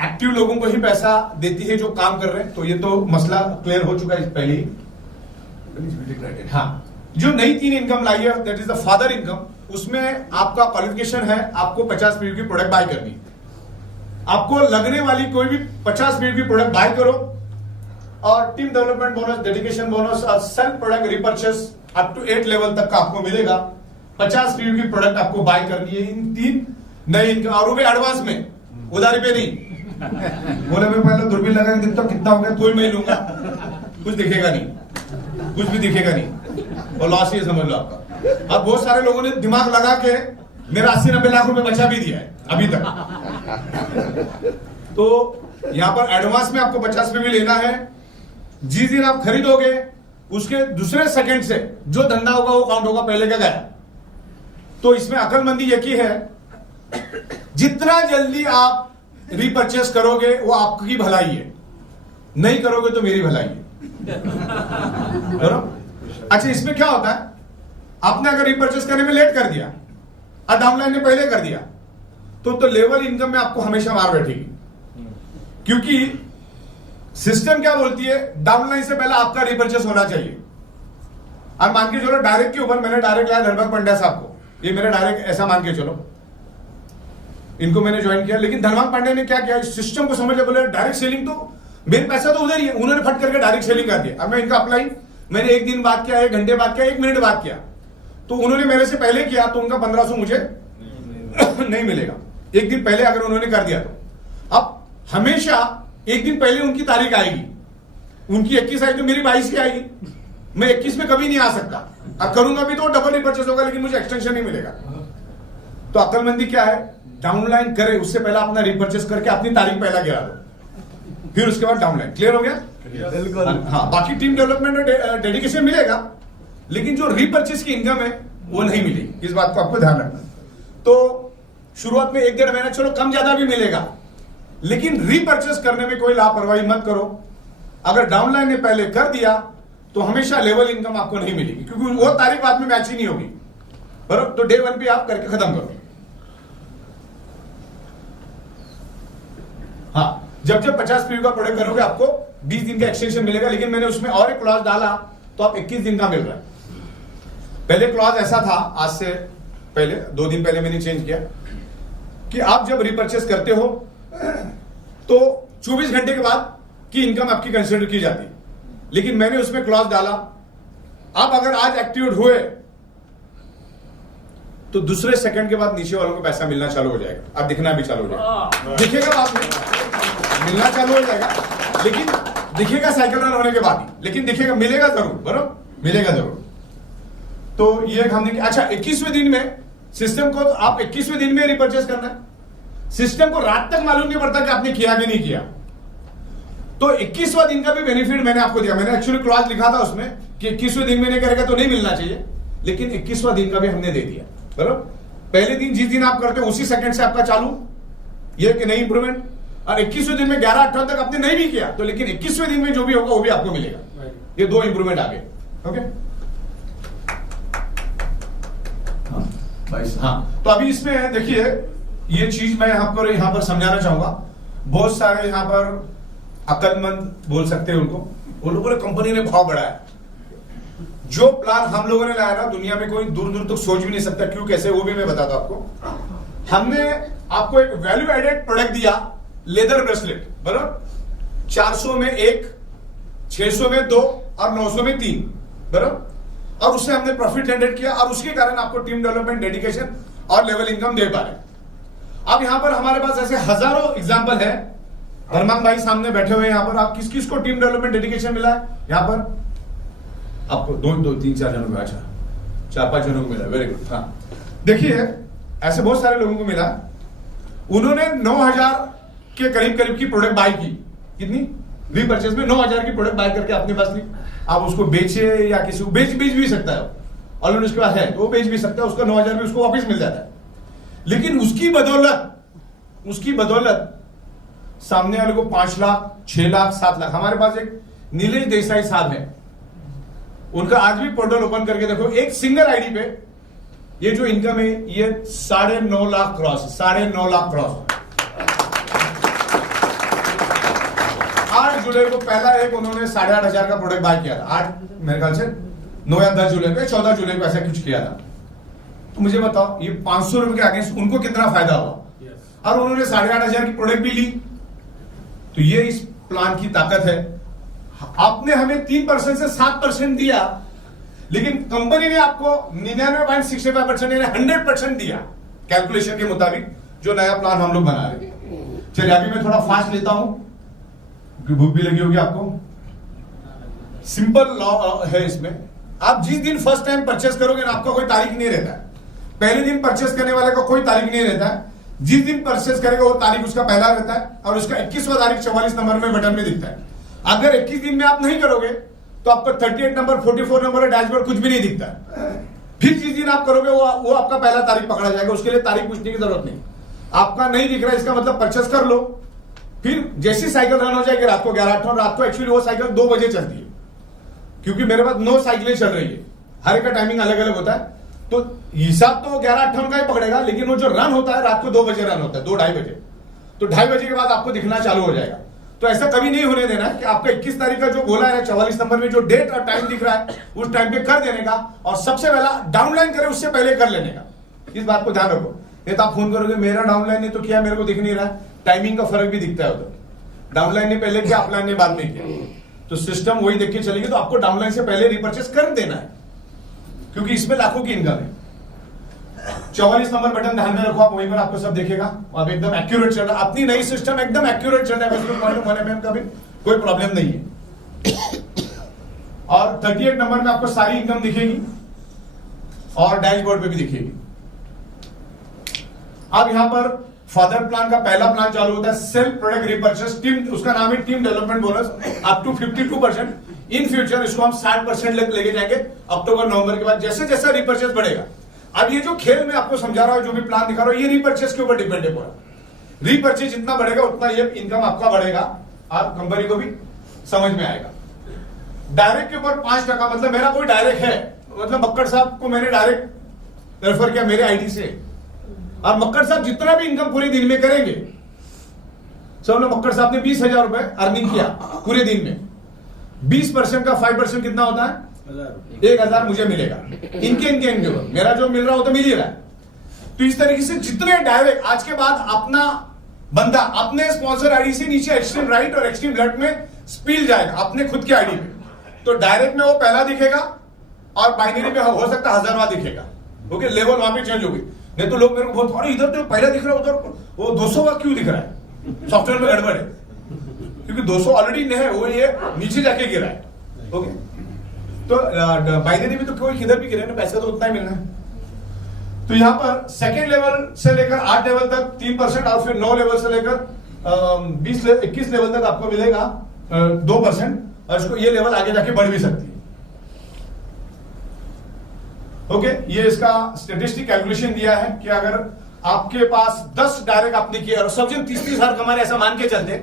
एक्टिव लोगों को ही पैसा देती है जो काम कर रहे हैं, तो ये तो मसला क्लियर हो चुका है पहले ही। हाँ, जो नई 3 इनकम लाई है, that is the father income, उसमें आपका क्वालिफिकेशन है, आपको 50 पीवी की प्रोडक्ट बाय करनी है। आपको लगने वाली कोई भी 50 पीवी की प्रोडक्ट बाय करो, और team development bonus, dedication bonus और self product repurchase up to 8 level तक का आपको मिलेगा। 50 पीवी की प्रोडक्ट आपको बाय करनी है, इन 3 नई इनकम, और वो भी एडवांस में, उधारी पे नहीं। बोले मैं पहले दूरबीन लगा के देखता हूं कितना हो गया, कोई मैं लूंगा, कुछ दिखेगा नहीं, कुछ भी दिखेगा नहीं, और लॉस ही समझ लो आपका। अब बहुत सारे लोगों ने दिमाग लगा के मेरा 80-90 लाख रुपए बचा भी दिया है अभी तक। तो यहां पर एडवांस में आपको 50 पे भी लेना है। जिस दिन आप खरीदोगे उसके दूसरे सेकंड से जो धंधा होगा वो काउंट होगा, पहले का गया। तो इसमें अकलमंदी यही है, जितना जल्दी आप रीपरचेस करोगे वो आपकी भलाई है, नहीं करोगे तो मेरी भलाई है। अच्छा, इसमें क्या होता है, आपने अगर रीपरचेस करने में लेट कर दिया और डाउनलाइन ने पहले कर दिया, तो लेवल इनकम में आपको हमेशा मार बैठेगी, क्योंकि सिस्टम क्या बोलती है, डाउनलाइन से पहले आपका रीपरचेस होना चाहिए। और मान के चलो डायरेक्ट के ऊपर मैंने डायरेक्ट लाया धनभाग पंड्या साहब को, ये मेरा डायरेक्ट ऐसा मान के चलो, इनको मैंने ज्वाइन किया। लेकिन धनभाग पांडे ने क्या किया, सिस्टम को समझ बोले डायरेक्ट सेलिंग तो मेरे पैसा तो उधर ही है, उन्होंने फट करके डायरेक्ट सेलिंग कर दिया। अब मैं इनका अप्लाई मैंने 1 दिन बाद किया, 1 घंटे बाद किया, 1 मिनट बाद किया, तो उन्होंने मेरे से पहले किया, तो उनका 1500 मुझे नहीं मिलेगा। 1 दिन पहले अगर उन्होंने कर दिया तो अब हमेशा 1 दिन पहले उनकी तारीख आएगी, उनकी 21 आएगी तो मेरी 22 की आएगी। मैं 21 में कभी नहीं आ सकता, अब करूंगा भी तो डबल रिपर्चेस होगा, लेकिन मुझे एक्सटेंशन नहीं मिलेगा। तो अक्लमंदी क्या है, डाउनलाइन करे उससे पहले अपना रिपर्चेस करके अपनी तारीख पहला गिरा दो, फिर उसके बाद डाउनलाइन। क्लियर हो गया? बिल्कुल। हाँ, बाकी टीम डेवलपमेंट और डेडिकेशन मिलेगा, लेकिन जो रीपर्चेस की इनकम है वो नहीं मिलेगी। इस बात को आपको ध्यान रखना। तो शुरुआत में 1-1.5 महीना चलो कम ज्यादा भी मिलेगा, लेकिन रीपर्चेस करने में कोई लापरवाही मत करो। अगर डाउनलाइन ने पहले कर दिया तो हमेशा लेवल इनकम आपको नहीं मिलेगी, क्योंकि वो तारीख बाद में मैच ही नहीं होगी, बराबर। तो डे 1 पे आप करके खत्म करो। हाँ, जब 50 पीवी का प्रोडक्ट करोगे आपको 20 दिन का एक्सटेंशन मिलेगा, लेकिन मैंने उसमें और एक क्लॉज डाला तो आप 21 दिन का मिल रहा है। पहले क्लॉज ऐसा था, आज से पहले 2 दिन पहले मैंने चेंज किया, कि आप जब रिपर्चेस करते हो तो 24 घंटे के बाद की इनकम आपकी कंसिडर की जाती है, लेकिन मैंने उसमें क्लॉज डाला, आप अगर आज एक्टिवेट हुए तो दूसरे सेकंड के बाद नीचे वालों को पैसा मिलना चालू हो जाएगा, अब दिखना भी चालू हो जाएगा, दिखेगा आपने मिलना चालू हो जाएगा, लेकिन दिखेगा साइकिल रन होने के बाद ही, लेकिन दिखेगा, मिलेगा जरूर, बराबर, मिलेगा जरूर। तो ये हमने, अच्छा 21वें दिन में सिस्टम को, आप 21वें दिन में रिपर्चेस करना है, सिस्टम को रात तक मालूम नहीं पड़ता कि आपने किया कि नहीं किया। तो 21वां दिन का भी बेनिफिट मैंने आपको दिया, मैंने एक्चुअली क्लॉज लिखा था उसमें कि 21वें दिन में नहीं करेगा तो नहीं मिलना चाहिए, लेकिन 21वां दिन का भी हमने दे दिया, बराबर। पहले दिन जिस दिन आप करते हो उसी सेकंड से आपका चालू, ये कि नहीं इंप्रूवमेंट, और 21वें दिन में 11-18 तक आपने नहीं भी किया तो, लेकिन 21वें दिन में जो भी होगा वो भी आपको मिलेगा। ये 2 इंप्रूवमेंट आ गए। ओके, हाँ, तो अभी इसमें देखिए ये चीज मैं यहाँ पर समझाना चाहूंगा। बहुत सारे यहाँ पर अकलमंद बोल सकते हैं उनको, वो लोगों ने कंपनी ने भाव बढ़ाया, जो प्लान हम लोगों ने लाया ना, दुनिया में कोई दूर दूर तक सोच भी नहीं सकता क्यों कैसे, वो भी मैं बताता हूं आपको। हमने आपको एक वैल्यू एडेड प्रोडक्ट दिया लेदर ब्रेसलेट, बराबर 400 में 1, 600 में 2 और 900 में 3, बराबर। और उससे हमने प्रॉफिट जनरेट किया और उसके कारण आपको टीम डेवलपमेंट, डेडिकेशन और लेवल इनकम दे पा रहे हैं। अब यहां पर हमारे पास ऐसे हजारों एग्जाम्पल है। धर्मांग भाई सामने बैठे हुए हैं यहां पर। आप किस किस को टीम डेवलपमेंट, डेडिकेशन मिला है यहां पर? आपको 2 3 4 जनों को, अच्छा 4-5 जनों को मिला, वेरी गुड। हाँ, देखिए ऐसे बहुत सारे लोगों को मिला। उन्होंने 9000 के करीब करीब की प्रोडक्ट बाय की। कितनी? रीपरचेज में 9000 की प्रोडक्ट बाय करके अपने पास ली। आप उसको बेचे या किसी को बेच भी सकता है, ऑलरेडी उसके पास है तो वो बेच भी सकता है, उसका 9000 भी उसको वापस मिल जाता है। लेकिन उसकी बदौलत सामने वाले को 5 लाख, 6 लाख, 7 लाख। हमारे पास एक नीलेश देसाई साहब है, उनका आज भी पोर्टल ओपन करके देखो, एक सिंगल आईडी पे ये जो इनकम है ये 9.5 लाख क्रॉस, 9.5 लाख क्रॉस। 8 जुलाई को पहला एक उन्होंने 8,500 का प्रोडक्ट बाय किया था। 8 मेरे ख्याल से 9 या 10 जुलाई पे, 14 जुलाई को ऐसा कुछ किया था। तो मुझे बताओ ये 500 रुपए के अगेंस्ट उनको कितना फायदा हुआ। और उन्होंने 8,500 की प्रोडक्ट भी ली। तो ये इस प्लान की ताकत है। आपने हमें 3% से 7% दिया, लेकिन कंपनी ने आपको 99.65% यानी 100% दिया कैलकुलेशन के मुताबिक, जो नया प्लान हम लोग बना रहे हैं। चलिए अभी मैं थोड़ा फास्ट लेता हूं, भूख भी लगी होगी आपको। सिंपल लॉ है इसमें। आप जिस दिन फर्स्ट टाइम परचेस करोगे ना, आपका कोई तारीख नहीं रहता है। पहले दिन परचेस करने वाले का कोई तारीख नहीं रहता है। जिस दिन परचेस करेगा वो तारीख उसका पहला रहता है और उसका 21वां तारीख 44 नंबर में बटन में दिखता है। अगर 21 दिन में आप नहीं करोगे तो आपका 38 नंबर, 44 नंबर डैशबोर्ड कुछ भी नहीं दिखता है। फिर जिस दिन आप करोगे वो आपका पहला तारीख पकड़ा जाएगा। उसके लिए तारीख पूछने की जरूरत नहीं। आपका नहीं दिख रहा है इसका मतलब परचेस कर लो। फिर जैसी साइकिल रन हो जाएगी रात को 11-8, रात को एक्चुअली वो साइकिल 2 बजे चलती है, क्योंकि मेरे पास 9 साइकिलें चल रही है, हर एक का टाइमिंग अलग अलग होता है। तो हिसाब तो 11-8 का ही पकड़ेगा, लेकिन वो जो रन होता है रात को 2 बजे रन होता है, 2-2:30 बजे। तो 2:30 बजे के बाद आपको दिखना चालू हो जाएगा। तो ऐसा कभी नहीं होने देना है कि आपका 21 तारीख का जो बोला है 44 नंबर में जो डेट और टाइम दिख रहा है उस टाइम पे कर देने का, और सबसे पहला डाउनलाइन करे उससे पहले कर लेने का। इस बात को ध्यान रखो। नहीं तो आप फोन करोगे मेरा डाउनलाइन नहीं तो क्या, मेरे को दिख नहीं रहा है। टाइमिंग का फर्क भी दिखता है उधर। डाउनलाइन ने पहले किया, अपलाइन ने बाद में किया, तो सिस्टम वही देख के चलेगी। तो आपको डाउनलाइन से पहले रिपर्चेस कर देना है, क्योंकि इसमें लाखों की इनकम है। 44 नंबर बटन ध्यान में रखो, आप वहीं पर आपको सब देखेगा। आप एकदम एक्यूरेट चल रहा है, अपनी नई सिस्टम एकदम एक्यूरेट चल रहा है, पॉइंट का भी कोई प्रॉब्लम नहीं है। और 38 नंबर में आपको सारी इनकम दिखेगी और डैशबोर्ड पे भी दिखेगी। अब यहां पर फादर प्लान का पहला प्लान चालू होता है, सेल्फ प्रोडक्ट रिपर्चेस टीम, उसका नाम है team development bonus up to 52%। In future इसको हम 60% लेके जाएंगे अक्टूबर नवंबर के बाद, जैसे जैसे रिपर्चेस बढ़ेगा। अब ये जो खेल में आपको समझा रहा हूं, जो भी प्लान दिखा रहा हूं, ये रिपर्चेस के ऊपर डिपेंड है पूरा। रिपर्चेस जितना बढ़ेगा उतना ये इनकम आपका बढ़ेगा और कंपनी को भी समझ में आएगा। डायरेक्ट के ऊपर 5%, मतलब मेरा कोई डायरेक्ट है, मतलब मक्कड़ साहब को मैंने डायरेक्ट रेफर किया मेरे आईडी से, और मक्कड़ साहब जितना भी इनकम पूरे दिन में करेंगे, समझ लो मक्कड़ साहब ने 20,000 रुपए अर्निंग किया पूरे दिन में, 20% का 5% कितना होता है? 1,000 मुझे मिलेगा। इनके मेरा जो मिल रहा हो तो मिल ही रहा है। तो इस तरीके से जितने डायरेक्ट आज के बाद अपना बंदा अपने स्पॉन्सर आईडी से नीचे एक्सट्रीम राइट और एक्सट्रीम लेफ्ट में स्पील जाएगा अपने खुद के आईडी पे, तो डायरेक्ट में वो पहला दिखेगा और बाइनरी में हो सकता है 1000वां दिखेगा। ओके, लेवल वहां पे चेंज होगी। नहीं तो लोग मेरे को बहुत, अरे इधर तो पहला दिख रहा है, उधर वो 200वां क्यों दिख रहा है? सॉफ्टवेयर में गड़बड़ है, क्योंकि 200 ऑलरेडी है, वो ये नीचे जाके गिरा है। ओके, तो बाइनरी में तो कोई किधर भी गिरे ना, पैसा तो उतना ही मिलना है। तो यहां पर सेकेंड लेवल से लेकर 8 लेवल तक 3% और फिर 9 लेवल से लेकर 21 लेवल तक आपको मिलेगा 2%, और इसको ये लेवल आगे जाके बढ़ भी सकती है। ओके, ये इसका स्टेटिस्टिक कैलकुलेशन दिया है कि अगर आपके पास 10 डायरेक्ट आपने किया और सब जन 30,000 कमारे ऐसा मान के चलते,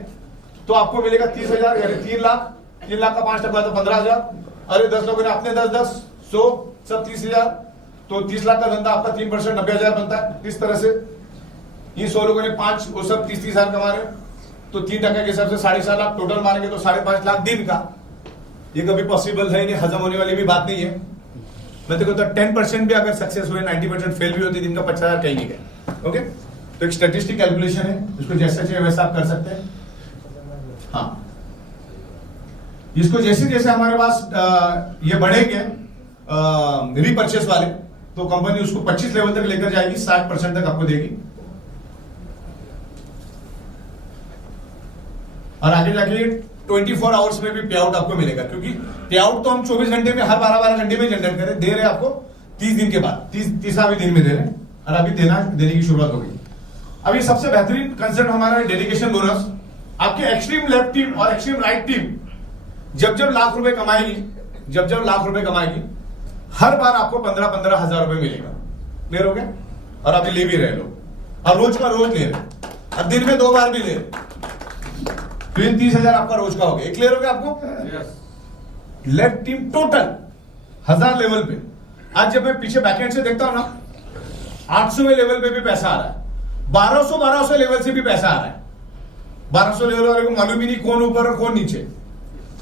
तो आपको मिलेगा 30,000, यानी 3 लाख। 3 लाख का 5% तो 15,000। अरे 10 लोगों ने अपने 10-10 100 सब 30,000, तो 30 लाख का धंधा आपका 3% 90,000 बनता है। इस तरह से ये 100 लोगों ने 5, वो सब 30,000 कमा रहे, तो 3% के हिसाब से 7.5 लाख टोटल मारेंगे, तो 5.5 लाख दिन का। ये कभी पॉसिबल है नहीं, हजम होने वाली भी बात नहीं है। मैं तो कहता 10% भी अगर सक्सेस हुए, 90% फेल भी होती, दिन का 50,000 कहीं नहीं गए। ओके, तो एक स्टैटिस्टिक कैलकुलेशन है, इसको जैसा चाहिए वैसा आप कर सकते हैं। हाँ, इसको जैसे जैसे हमारे पास ये बढ़ेंगे रीपर्चेस वाले, तो कंपनी उसको 25 लेवल तक लेकर जाएगी, 60% तक आपको देगी, और आगे जाके 24 आवर्स में भी पे आउट आपको मिलेगा, क्योंकि पे आउट तो हम 24 घंटे में, हर 12 घंटे में जनरेट करें, दे रहे आपको 30 दिन के बाद, 30वां दिन में दे रहे, और अभी देने की शुरुआत हो गई। अभी सबसे बेहतरीन कंसेप्ट हमारा डेडिकेशन बोनस। आपके एक्सट्रीम लेफ्ट टीम और एक्सट्रीम राइट टीम जब जब लाख रुपए कमाएगी, हर बार आपको 15-15 हजार रुपए मिलेगा। क्लियर हो गया? और अभी ले भी रहे लोग, और रोज का रोज ले रहे, और दिन में 2 बार भी ले रहे, फिर 30,000 आपका रोज का हो गया। क्लियर हो गया आपको? लेफ्ट टीम टोटल 1000 लेवल पे। आज जब मैं पीछे बैकएंड से देखता हूं ना, 800वें लेवल पे भी पैसा आ रहा है, 1200 लेवल से भी पैसा आ रहा है। 1200 लेवल वाले को मालूम ही नहीं कौन ऊपर और कौन नीचे,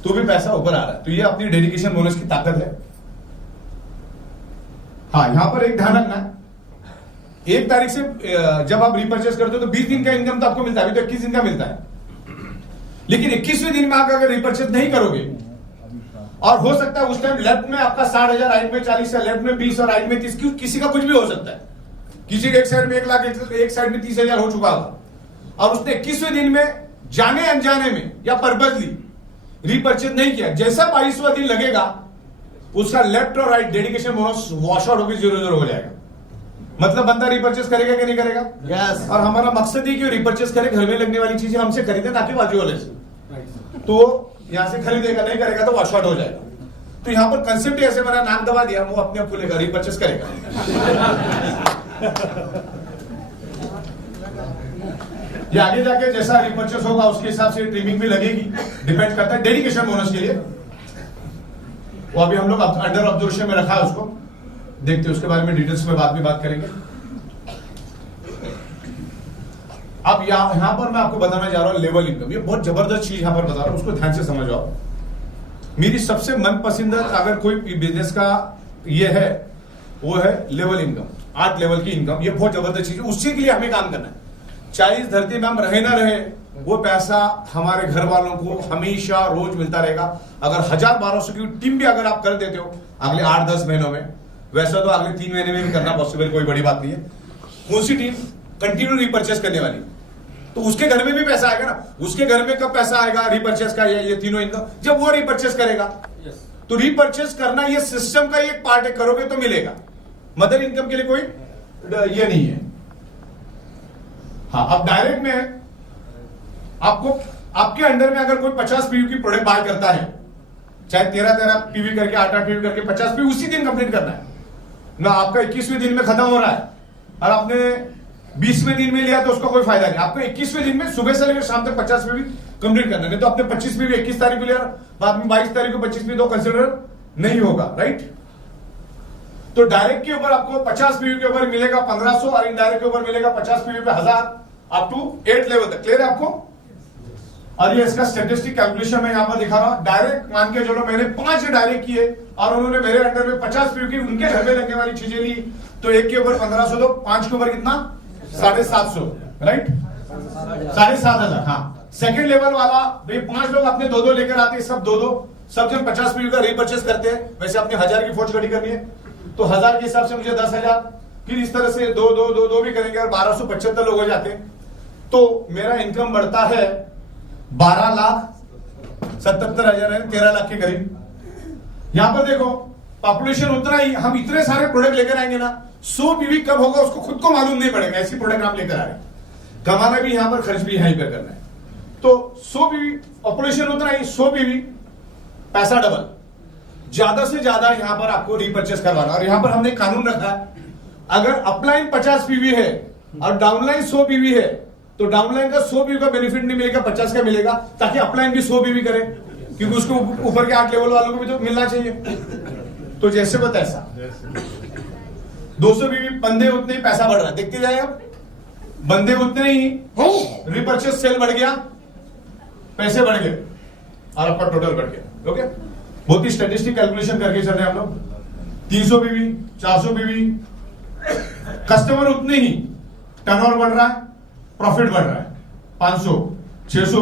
तो भी पैसा ऊपर आ रहा है। तो ये अपनी डेडिकेशन बोनस की ताकत है। हाँ, यहां पर एक ध्यान रखना है, 1 तारीख से जब आप रिपर्चेस करते हो तो 20 दिन का इनकम तो आपको मिलता है, अभी तो 21 दिन का मिलता है, लेकिन 21वें दिन में आप अगर रिपर्चेस नहीं करोगे, और हो सकता है उस टाइम लेफ्ट में आपका 60,000, राइट में 40 है, लेफ्ट में 20 और राइट में 30, किसी का कुछ भी हो सकता है, किसी के एक साइड में 1 लाख, एक साइड में 30,000 हो चुका होगा, और उसने 21वें दिन में जाने अनजाने में या पर्पजली रिपर्चेस नहीं किया, जैसा 22वां दिन लगेगा उसका लेफ्ट और right dedication bonus wash out होकर 0-0 हो जाएगा। मतलब बंदा रिपर्चेस करेगा कि नहीं करेगा? यस। और हमारा मकसद ही कि रिपर्चेस करे, घर में लगने वाली चीजें हमसे खरीदे, ना कि बाजू वाले से। तो यहां से खरीदेगा, नहीं करेगा तो वॉश आउट हो जाएगा। तो यहां पर कंसेप्ट ही ऐसे बना, नाम दबा दिया, वो अपने आप खुलेगा, रिपर्चेस करेगा। ये आगे जाके जैसा रिपर्चेस होगा उसके हिसाब से ट्रिमिंग भी लगेगी, डिपेंड करता है डेडिकेशन बोनस के लिए। वो अभी हम लोग अंडर ऑब्जर्वेशन में रखा है, उसको देखते हैं, उसके बारे में डिटेल्स में बाद में बात करेंगे। अब यहां पर मैं आपको बताना जा रहा हूं लेवल इनकम। ये बहुत जबरदस्त चीज यहां पर बता रहा हूं, उसको ध्यान से समझ आओ। मेरी सबसे मनपसंद अगर कोई बिजनेस का ये है, वो है लेवल इनकम, 8 लेवल की इनकम। ये बहुत जबरदस्त चीज है, उसी के लिए हमें काम करना है। चाहे इस धरती में हम रहे ना रहे, वो पैसा हमारे घर वालों को हमेशा रोज मिलता रहेगा। अगर 1000-1200 की टीम भी अगर आप कर देते हो अगले 8-10 महीनों में, वैसा तो अगले 3 महीने में भी करना पॉसिबल, कोई बड़ी बात नहीं है। कौन सी टीम कंटिन्यू रिपर्चेस करने वाली, तो उसके घर में भी पैसा आएगा ना। उसके घर में कब पैसा आएगा रिपर्चेस का, ये तीनों इनकम, जब वो रिपर्चेस करेगा। तो रिपर्चेस करना ये सिस्टम का एक पार्ट है, करोगे तो मिलेगा। मदर इनकम के लिए कोई ये नहीं है। हाँ, अब डायरेक्ट में आपको आपके अंडर में अगर कोई 50 पीवी की प्रोडक्ट बाय करता है, चाहे 13-13 पीवी करके 8-8 पीवी करके 50 पीवी उसी दिन कंप्लीट करना है ना। आपका 21वें दिन में खत्म हो रहा है और आपने 20वें दिन में लिया तो उसका कोई फायदा नहीं। आपको 21वें दिन में सुबह से लेकर शाम तक 50 पीवी कंप्लीट करना है, नहीं तो आपने 25 पीवी 21 तारीख को लिया, बाद में 22 तारीख को 25 पीवी तो कंसिडर नहीं होगा, राइट। तो डायरेक्ट के ऊपर आपको 50 पीवी के ऊपर मिलेगा 1500 और इनडायरेक्ट के ऊपर मिलेगा 50 पीवी पे 1000 अप टू 8 लेवल तक। क्लियर है आपको? और ये इसका स्टैटिस्टिक कैलकुलेशन मैं यहां पर दिखा रहा हूं। डायरेक्ट मान के चलो मैंने 5 डायरेक्ट किए और उन्होंने मेरे अंडर में 50 पीवी की उनके घर में लगने वाली चीजें ली, तो एक के ऊपर 1500 दो, 5 के ऊपर कितना 750, राइट, 7500। हाँ, सेकंड लेवल वाला 5 लोग अपने 2-2 लेकर आते हैं, सब 2-2, सब जन 50 पीवी का रिपर्चेस करते हैं। वैसे अपने 1000 की फौज खड़ी करनी है तो 1000 के हिसाब से मुझे 10,000, फिर इस तरह से 2 भी करेंगे और 1275 लोग हो जाते हैं। तो मेरा इनकम बढ़ता है 12,77,000 है, 13 लाख के करीब। यहां पर देखो पॉपुलेशन उतना ही, हम इतने सारे प्रोडक्ट लेकर आएंगे ना, 100 पीवी कब होगा उसको खुद को मालूम नहीं पड़ेगा। ऐसी प्रोडक्ट हम लेकर आ रहे हैं, कमाना भी यहां पर, खर्च भी यहीं पर करना है। तो 100 पीवी पॉपुलेशन उतना ही, 100 पीवी पैसा डबल, ज्यादा से ज्यादा यहां पर आपको रिपर्चेस करवाना। और यहां पर हमने कानून रखा है, अगर अपलाइन 50 पीवी है और डाउनलाइन 100 पीवी है तो डाउनलाइन का 100 पीवी का बेनिफिट नहीं मिलेगा, 50 का मिलेगा, ताकि अपलाइन भी 100 पीवी करे, क्योंकि उसको ऊपर के 8 लेवल वालों को भी तो मिलना चाहिए। तो जैसे को तैसा 200 पीवी, बंदे उतने ही पैसा बढ़ रहा है, देखते जाए आप, बंदे उतने ही, रिपर्चेस सेल बढ़ गया, पैसे बढ़ गए और आपका टोटल बढ़ गया। ओके, बहुत ही स्टैटिस्टिक कैलकुलेशन करके चल रहे हैं हम लोग। 300 पीवी, 400 पीवी, कस्टमर उतने ही, टर्नओवर बढ़ रहा है, प्रॉफिट बढ़ रहा है 500, 600,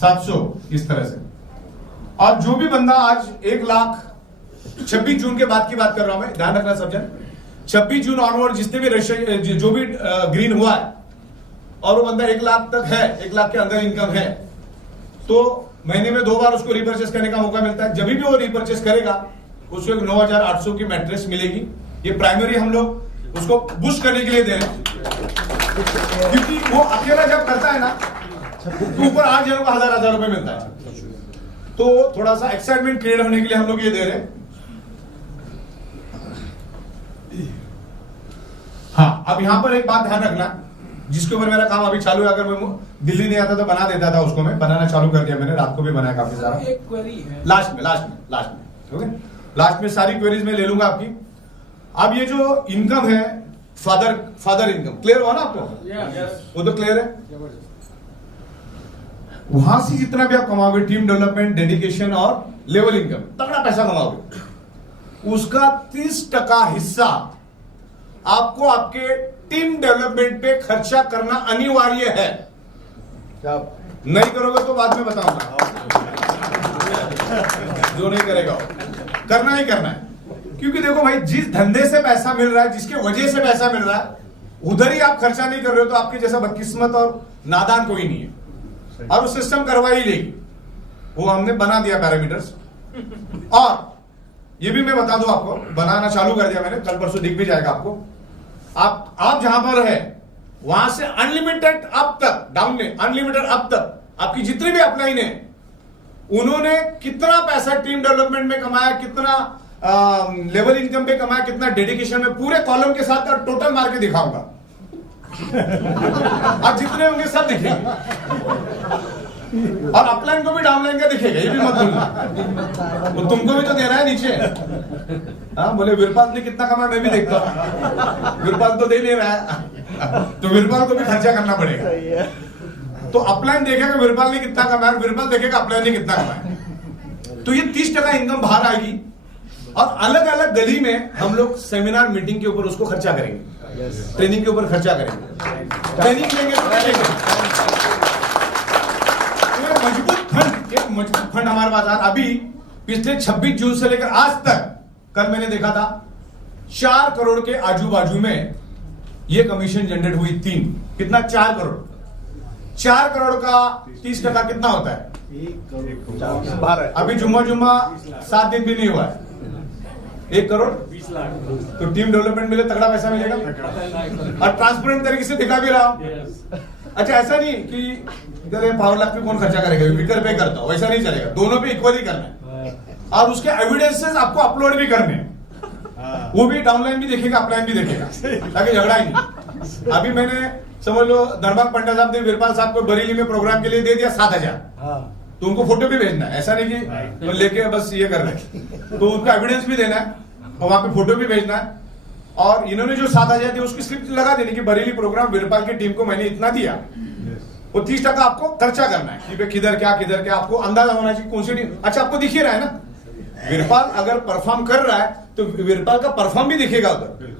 700 इस तरह से। और जो भी बंदा आज 1,26 जून के बाद की बात कर रहा हूं मैं, ध्यान रखना सब जन, 26 जून ऑनवर्ड जितने भी जो भी ग्रीन हुआ है और वो बंदा 1 लाख तक है, 1 लाख के अंदर इनकम है, तो महीने में 2 बार उसको रिपर्चेस करने का मौका मिलता है। जब भी वो रिपर्चेस करेगा उसको 9,800 की मैट्रेस मिलेगी। ये प्राइमरी हम लोग उसको बूस्ट करने के लिए दे रहे हैं, क्योंकि वो अकेला जब करता है ना तो ऊपर 8 जनों को 1,000 रुपए मिलता है। तो थोड़ा सा एक्साइटमेंट क्रिएट होने के लिए हम लोग ये दे रहे हैं। हाँ, अब यहां पर एक बात ध्यान रखना, जिसके ऊपर मेरा काम अभी चालू है। अगर मैं दिल्ली नहीं आता तो बना देता था उसको, मैं बनाना चालू कर दिया मैंने, रात को भी बनाया काफी सारा। एक क्वेरी है लास्ट में ओके, लास्ट में सारी क्वेरीज में ले लूंगा आपकी। अब ये जो इनकम है फादर इनकम, क्लियर हुआ ना आपको? वो तो क्लियर है। वहां से जितना भी आप कमाओगे, टीम डेवलपमेंट, डेडिकेशन और लेवल इनकम, तगड़ा पैसा कमाओगे, उसका 30% हिस्सा आपको आपके टीम डेवलपमेंट पे खर्चा करना अनिवार्य है। नहीं करोगे तो बाद में बताऊंगा, जो नहीं करेगा करना ही करना है। क्योंकि देखो भाई, जिस धंधे से पैसा मिल रहा है, जिसके वजह से पैसा मिल रहा है, उधर ही आप खर्चा नहीं कर रहे हो तो आपके जैसा बदकिस्मत और नादान कोई नहीं है। और वो सिस्टम करवा ही लेगी, वो हमने बना दिया पैरामीटर्स। और ये भी मैं बता दूं आपको, बनाना चालू कर दिया मैंने, कल परसों दिख भी जाएगा आपको। आप जहां पर है वहां से अनलिमिटेड अब तक, डाउन में अनलिमिटेड अब तक आपकी जितनी भी अपलाइन है, उन्होंने कितना पैसा टीम डेवलपमेंट में कमाया, कितना लेवल इनकम पे कमाया, कितना डेडिकेशन में, पूरे कॉलम के साथ टोटल मार के दिखाऊंगा। अब जितने होंगे सब दिखेंगे, और अपलाइन को भी डाउनलाइन का दिखेगा, ये भी मत भूलना। तो तुमको भी तो देना है नीचे। हाँ, बोले वीरपाल ने कितना कमाया, मैं भी देखता हूं। वीरपाल तो दे नहीं रहा है, तो वीरपाल को भी खर्चा करना पड़ेगा। तो अपलाइन देखेगा वीरपाल ने कितना कमाया, वीरपाल देखेगा अपलाइन ने कितना कमाया। तो ये 30% इनकम बाहर आएगी। और अलग अलग गली में हम लोग सेमिनार मीटिंग के ऊपर उसको खर्चा करेंगे, ट्रेनिंग के ऊपर खर्चा करेंगे, ट्रेनिंग लेंगे तो एक मजबूत फंड हमारे पास है। अभी पिछले 26 जून से लेकर आज तक, कल मैंने देखा था 4 करोड़ के आजू बाजू में ये कमीशन जनरेट हुई। 3 कितना, 4 करोड़। 4 करोड़ का 30% कितना होता है? 1 करोड़। अभी जुम्मा 7 दिन भी नहीं हुआ है, 1 करोड़ 20 लाख। तो टीम डेवलपमेंट मिले, तगड़ा पैसा मिलेगा। और ट्रांसपेरेंट तरीके से दिखा भी रहा हूं। अच्छा, ऐसा नहीं कि पावर लाख पे कौन खर्चा करेगा, विकर पे करता हूं, वैसा नहीं चलेगा। दोनों पे इक्वली करना है, और उसके एविडेंसेस आपको अपलोड भी करने हैं। वो भी डाउनलाइन भी देखेगा, अपलाइन भी देखेगा, ताकि झगड़ा ही नहीं। अभी मैंने समझ लो धर्माक पंडा साहब ने वीरपाल साहब को बरेली में प्रोग्राम के लिए दे दिया 7,000। तो उनको फोटो भी भेजना है, ऐसा नहीं कि तो लेके बस ये कर रहे, तो उनका एविडेंस भी देना है और वहां पे फोटो भी भेजना है। और इन्होंने जो 7,000 दिए उसकी स्लिप लगा देनी कि बरेली प्रोग्राम वीरपाल की टीम को मैंने इतना दिया। वो 30% आपको खर्चा करना है कि किधर क्या आपको अंदाजा होना चाहिए कौन सी टीम। अच्छा, आपको दिख ही रहा है ना, वीरपाल अगर परफॉर्म कर रहा है तो वीरपाल का परफॉर्म भी दिखेगा उधर।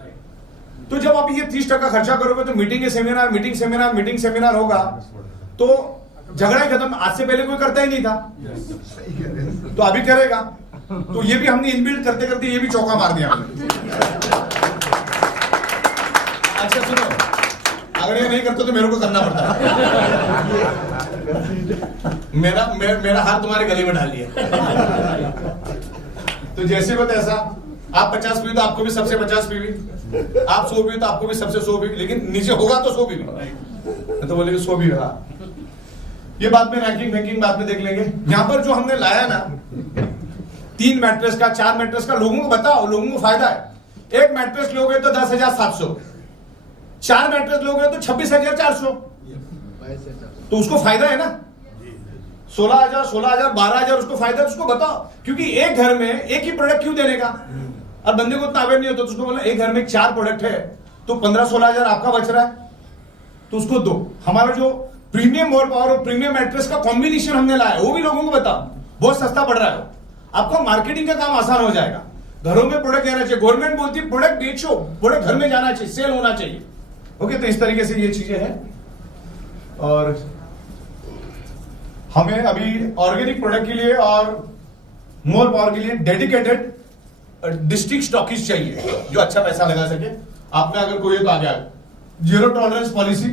तो जब आप ये 30% खर्चा करोगे तो मीटिंग सेमिनार होगा, तो झगड़ा ही खत्म। आज से पहले कोई करता ही नहीं था, तो अभी करेगा। तो ये भी हमने इनबिल्ड करते करते ये भी चौका मार दिया हमने। अच्छा सुनो, अगर ये नहीं करते तो मेरे को करना पड़ता है। मेरा हाथ तुम्हारे गले में डाल दिया। तो जैसे को तैसा, आप 50 पी तो आपको भी सबसे 50 पी, आप 100 पी तो आपको भी सबसे 100 पी, लेकिन नीचे होगा तो 100 पी, तो बोले 100 भी होगा। ये बात में रैंकिंग बाद में देख लेंगे। यहां पर जो हमने लाया ना 3 मैट्रेस का, 4 मैट्रेस का, लोगों को बताओ, लोगों को फायदा है। 1 मैट्रेस लोगे तो 10,700, 4 मैट्रेस लोगे तो 26,400, तो उसको फायदा है ना। 16,000, 12,000 उसको फायदा, उसको बताओ। क्योंकि एक घर में एक ही प्रोडक्ट क्यों देने का, और बंदे को ताबेर नहीं होता, तो उसको बोला एक घर में 4 प्रोडक्ट है तो 15-16,000 आपका बच रहा है, तो उसको दो। हमारा जो प्रीमियम मोर पावर और प्रीमियम मैट्रेस का कॉम्बिनेशन हमने लाया, वो भी लोगों को बताओ, बहुत सस्ता पड़ रहा है। आपका मार्केटिंग का काम आसान हो जाएगा। घरों में प्रोडक्ट जाना चाहिए, गवर्नमेंट बोलती है प्रोडक्ट बेचो, प्रोडक्ट घर में जाना चाहिए, सेल होना चाहिए। ओके, तो इस तरीके से ये चीजें हैं। और हमें अभी ऑर्गेनिक प्रोडक्ट के लिए और मोर पावर के लिए डेडिकेटेड डिस्ट्रिक्ट स्टॉकिस्ट चाहिए जो अच्छा पैसा लगा सके। आप में अगर कोई है तो आगे आए। Zero tolerance policy.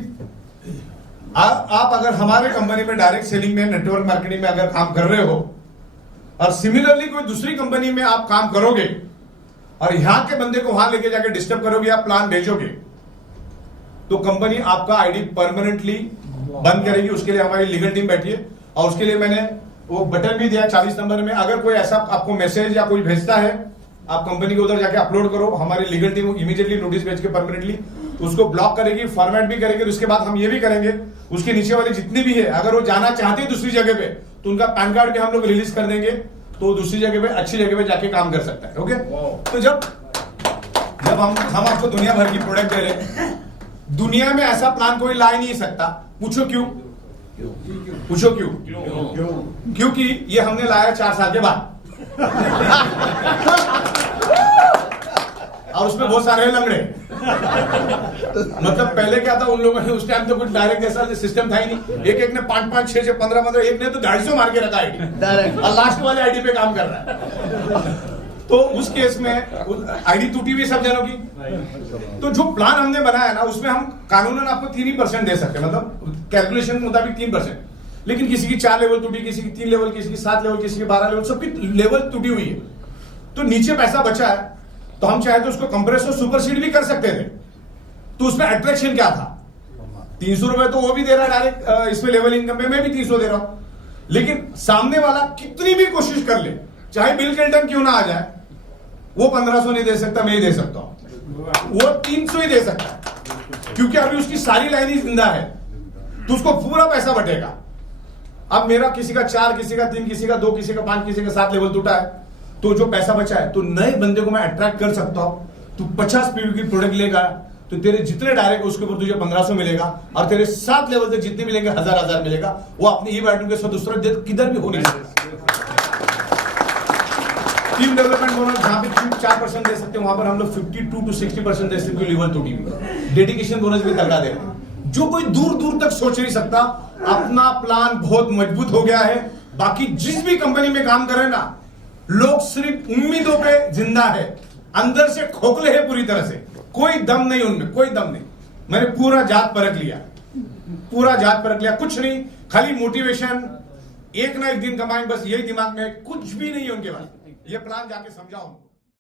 आप अगर हमारे कंपनी में डायरेक्ट सेलिंग में, नेटवर्क मार्केटिंग में अगर काम कर रहे हो और सिमिलरली कोई दूसरी कंपनी में आप काम करोगे और यहां के बंदे को वहां लेके जाके डिस्टर्ब करोगे, आप प्लान भेजोगे, तो कंपनी आपका आईडी परमानेंटली बंद करेगी। उसके लिए हमारी लीगल टीम बैठी है और उसके लिए मैंने वो बटन भी दिया 40 नंबर में। अगर कोई ऐसा आपको मैसेज या कोई भेजता है, आप कंपनी को उधर जाके अपलोड करो, हमारी लीगल टीम इमीडिएटली नोटिस भेज के परमानेंटली उसको ब्लॉक करेगी, फॉर्मेट भी करेगी। उसके बाद हम ये भी करेंगे, उसके नीचे वाले जितनी भी है अगर वो जाना चाहते हैं दूसरी जगह पे तो उनका पैन कार्ड भी हम लोग रिलीज कर देंगे, तो दूसरी जगह पे अच्छी जगह पे जाके काम कर सकता है। ओके, तो जब हम आपको दुनिया भर की प्रोडक्ट दे रहे, दुनिया में ऐसा प्लान कोई ला ही नहीं सकता। पूछो क्यों? पूछो क्यों? क्योंकि ये हमने लाया 4 साल के बाद और उसमें बहुत सारे लंगड़े। मतलब पहले क्या था, उन लोगों ने उस टाइम तो कुछ डायरेक्ट ऐसा सिस्टम था ही नहीं। एक ने 5-5, 6, 15, एक ने तो 250 मार के रखा आईडी और लास्ट वाले आईडी पे काम कर रहा है। तो उस केस में आईडी टूटी हुई सब जनों की। तो जो प्लान हमने बनाया ना, उसमें हम कानूनन आपको 3% दे सकते हैं, मतलब कैलकुलेशन मुताबिक 3%। लेकिन किसी की 4 लेवल टूटी, किसी की 3 लेवल, किसी की 7 लेवल, किसी की 12 लेवल, सबकी लेवल टूटी हुई है। तो नीचे पैसा बचा है, तो हम चाहे तो उसको कंप्रेस और सुपरसीड भी कर सकते थे। तो उसमें अट्रैक्शन क्या था? 300 रुपए तो वो भी दे रहा है डायरेक्ट, इसमें लेवल इनकम में मैं भी 300 दे रहा हूं। लेकिन सामने वाला कितनी भी कोशिश कर ले, चाहे बिल क्लिंटन क्यों ना आ जाए, वो 1500 नहीं दे सकता, मैं ही दे सकता हूं। वो 300 ही दे सकता है, क्योंकि अभी उसकी सारी लाइन ही जिंदा है, तो उसको पूरा पैसा बटेगा। अब मेरा किसी का 4, किसी का 3, किसी का 2, किसी का 5, किसी का 7 लेवल टूटा है, तो जो पैसा बचा है, तो नए बंदे को मैं अट्रैक्ट कर सकता हूं। तू 50 पीवी की प्रोडक्ट लेगा तो तेरे जितने डायरेक्ट उसके ऊपर तुझे 1500 मिलेगा, और तेरे 7 लेवल तक जितने मिलेंगे 1000 मिलेगा। वो अपनी ई बैटरी के साथ दूसरा किधर भी हो नहीं सकता। टीम डेवलपमेंट बोनस जहां पे 4% दे सकते हैं, वहां पर हम लोग 52 to 60% दे सकते हैं level two team. Dedication bonus भी तगड़ा दे रहे हैं। जो कोई दूर दूर तक सोच नहीं सकता, अपना प्लान बहुत मजबूत हो गया है। बाकी जिस भी कंपनी में काम कर रहे हैं ना, लोग सिर्फ उम्मीदों पे जिंदा है, अंदर से खोखले हैं पूरी तरह से, कोई दम नहीं उनमें, कोई दम नहीं। मैंने पूरा जात परख लिया, पूरा जात परख लिया, कुछ नहीं, खाली मोटिवेशन, एक ना एक दिन कमाएंगे, बस यही दिमाग में, कुछ भी नहीं है उनके पास। ये प्लान जाके समझाओ।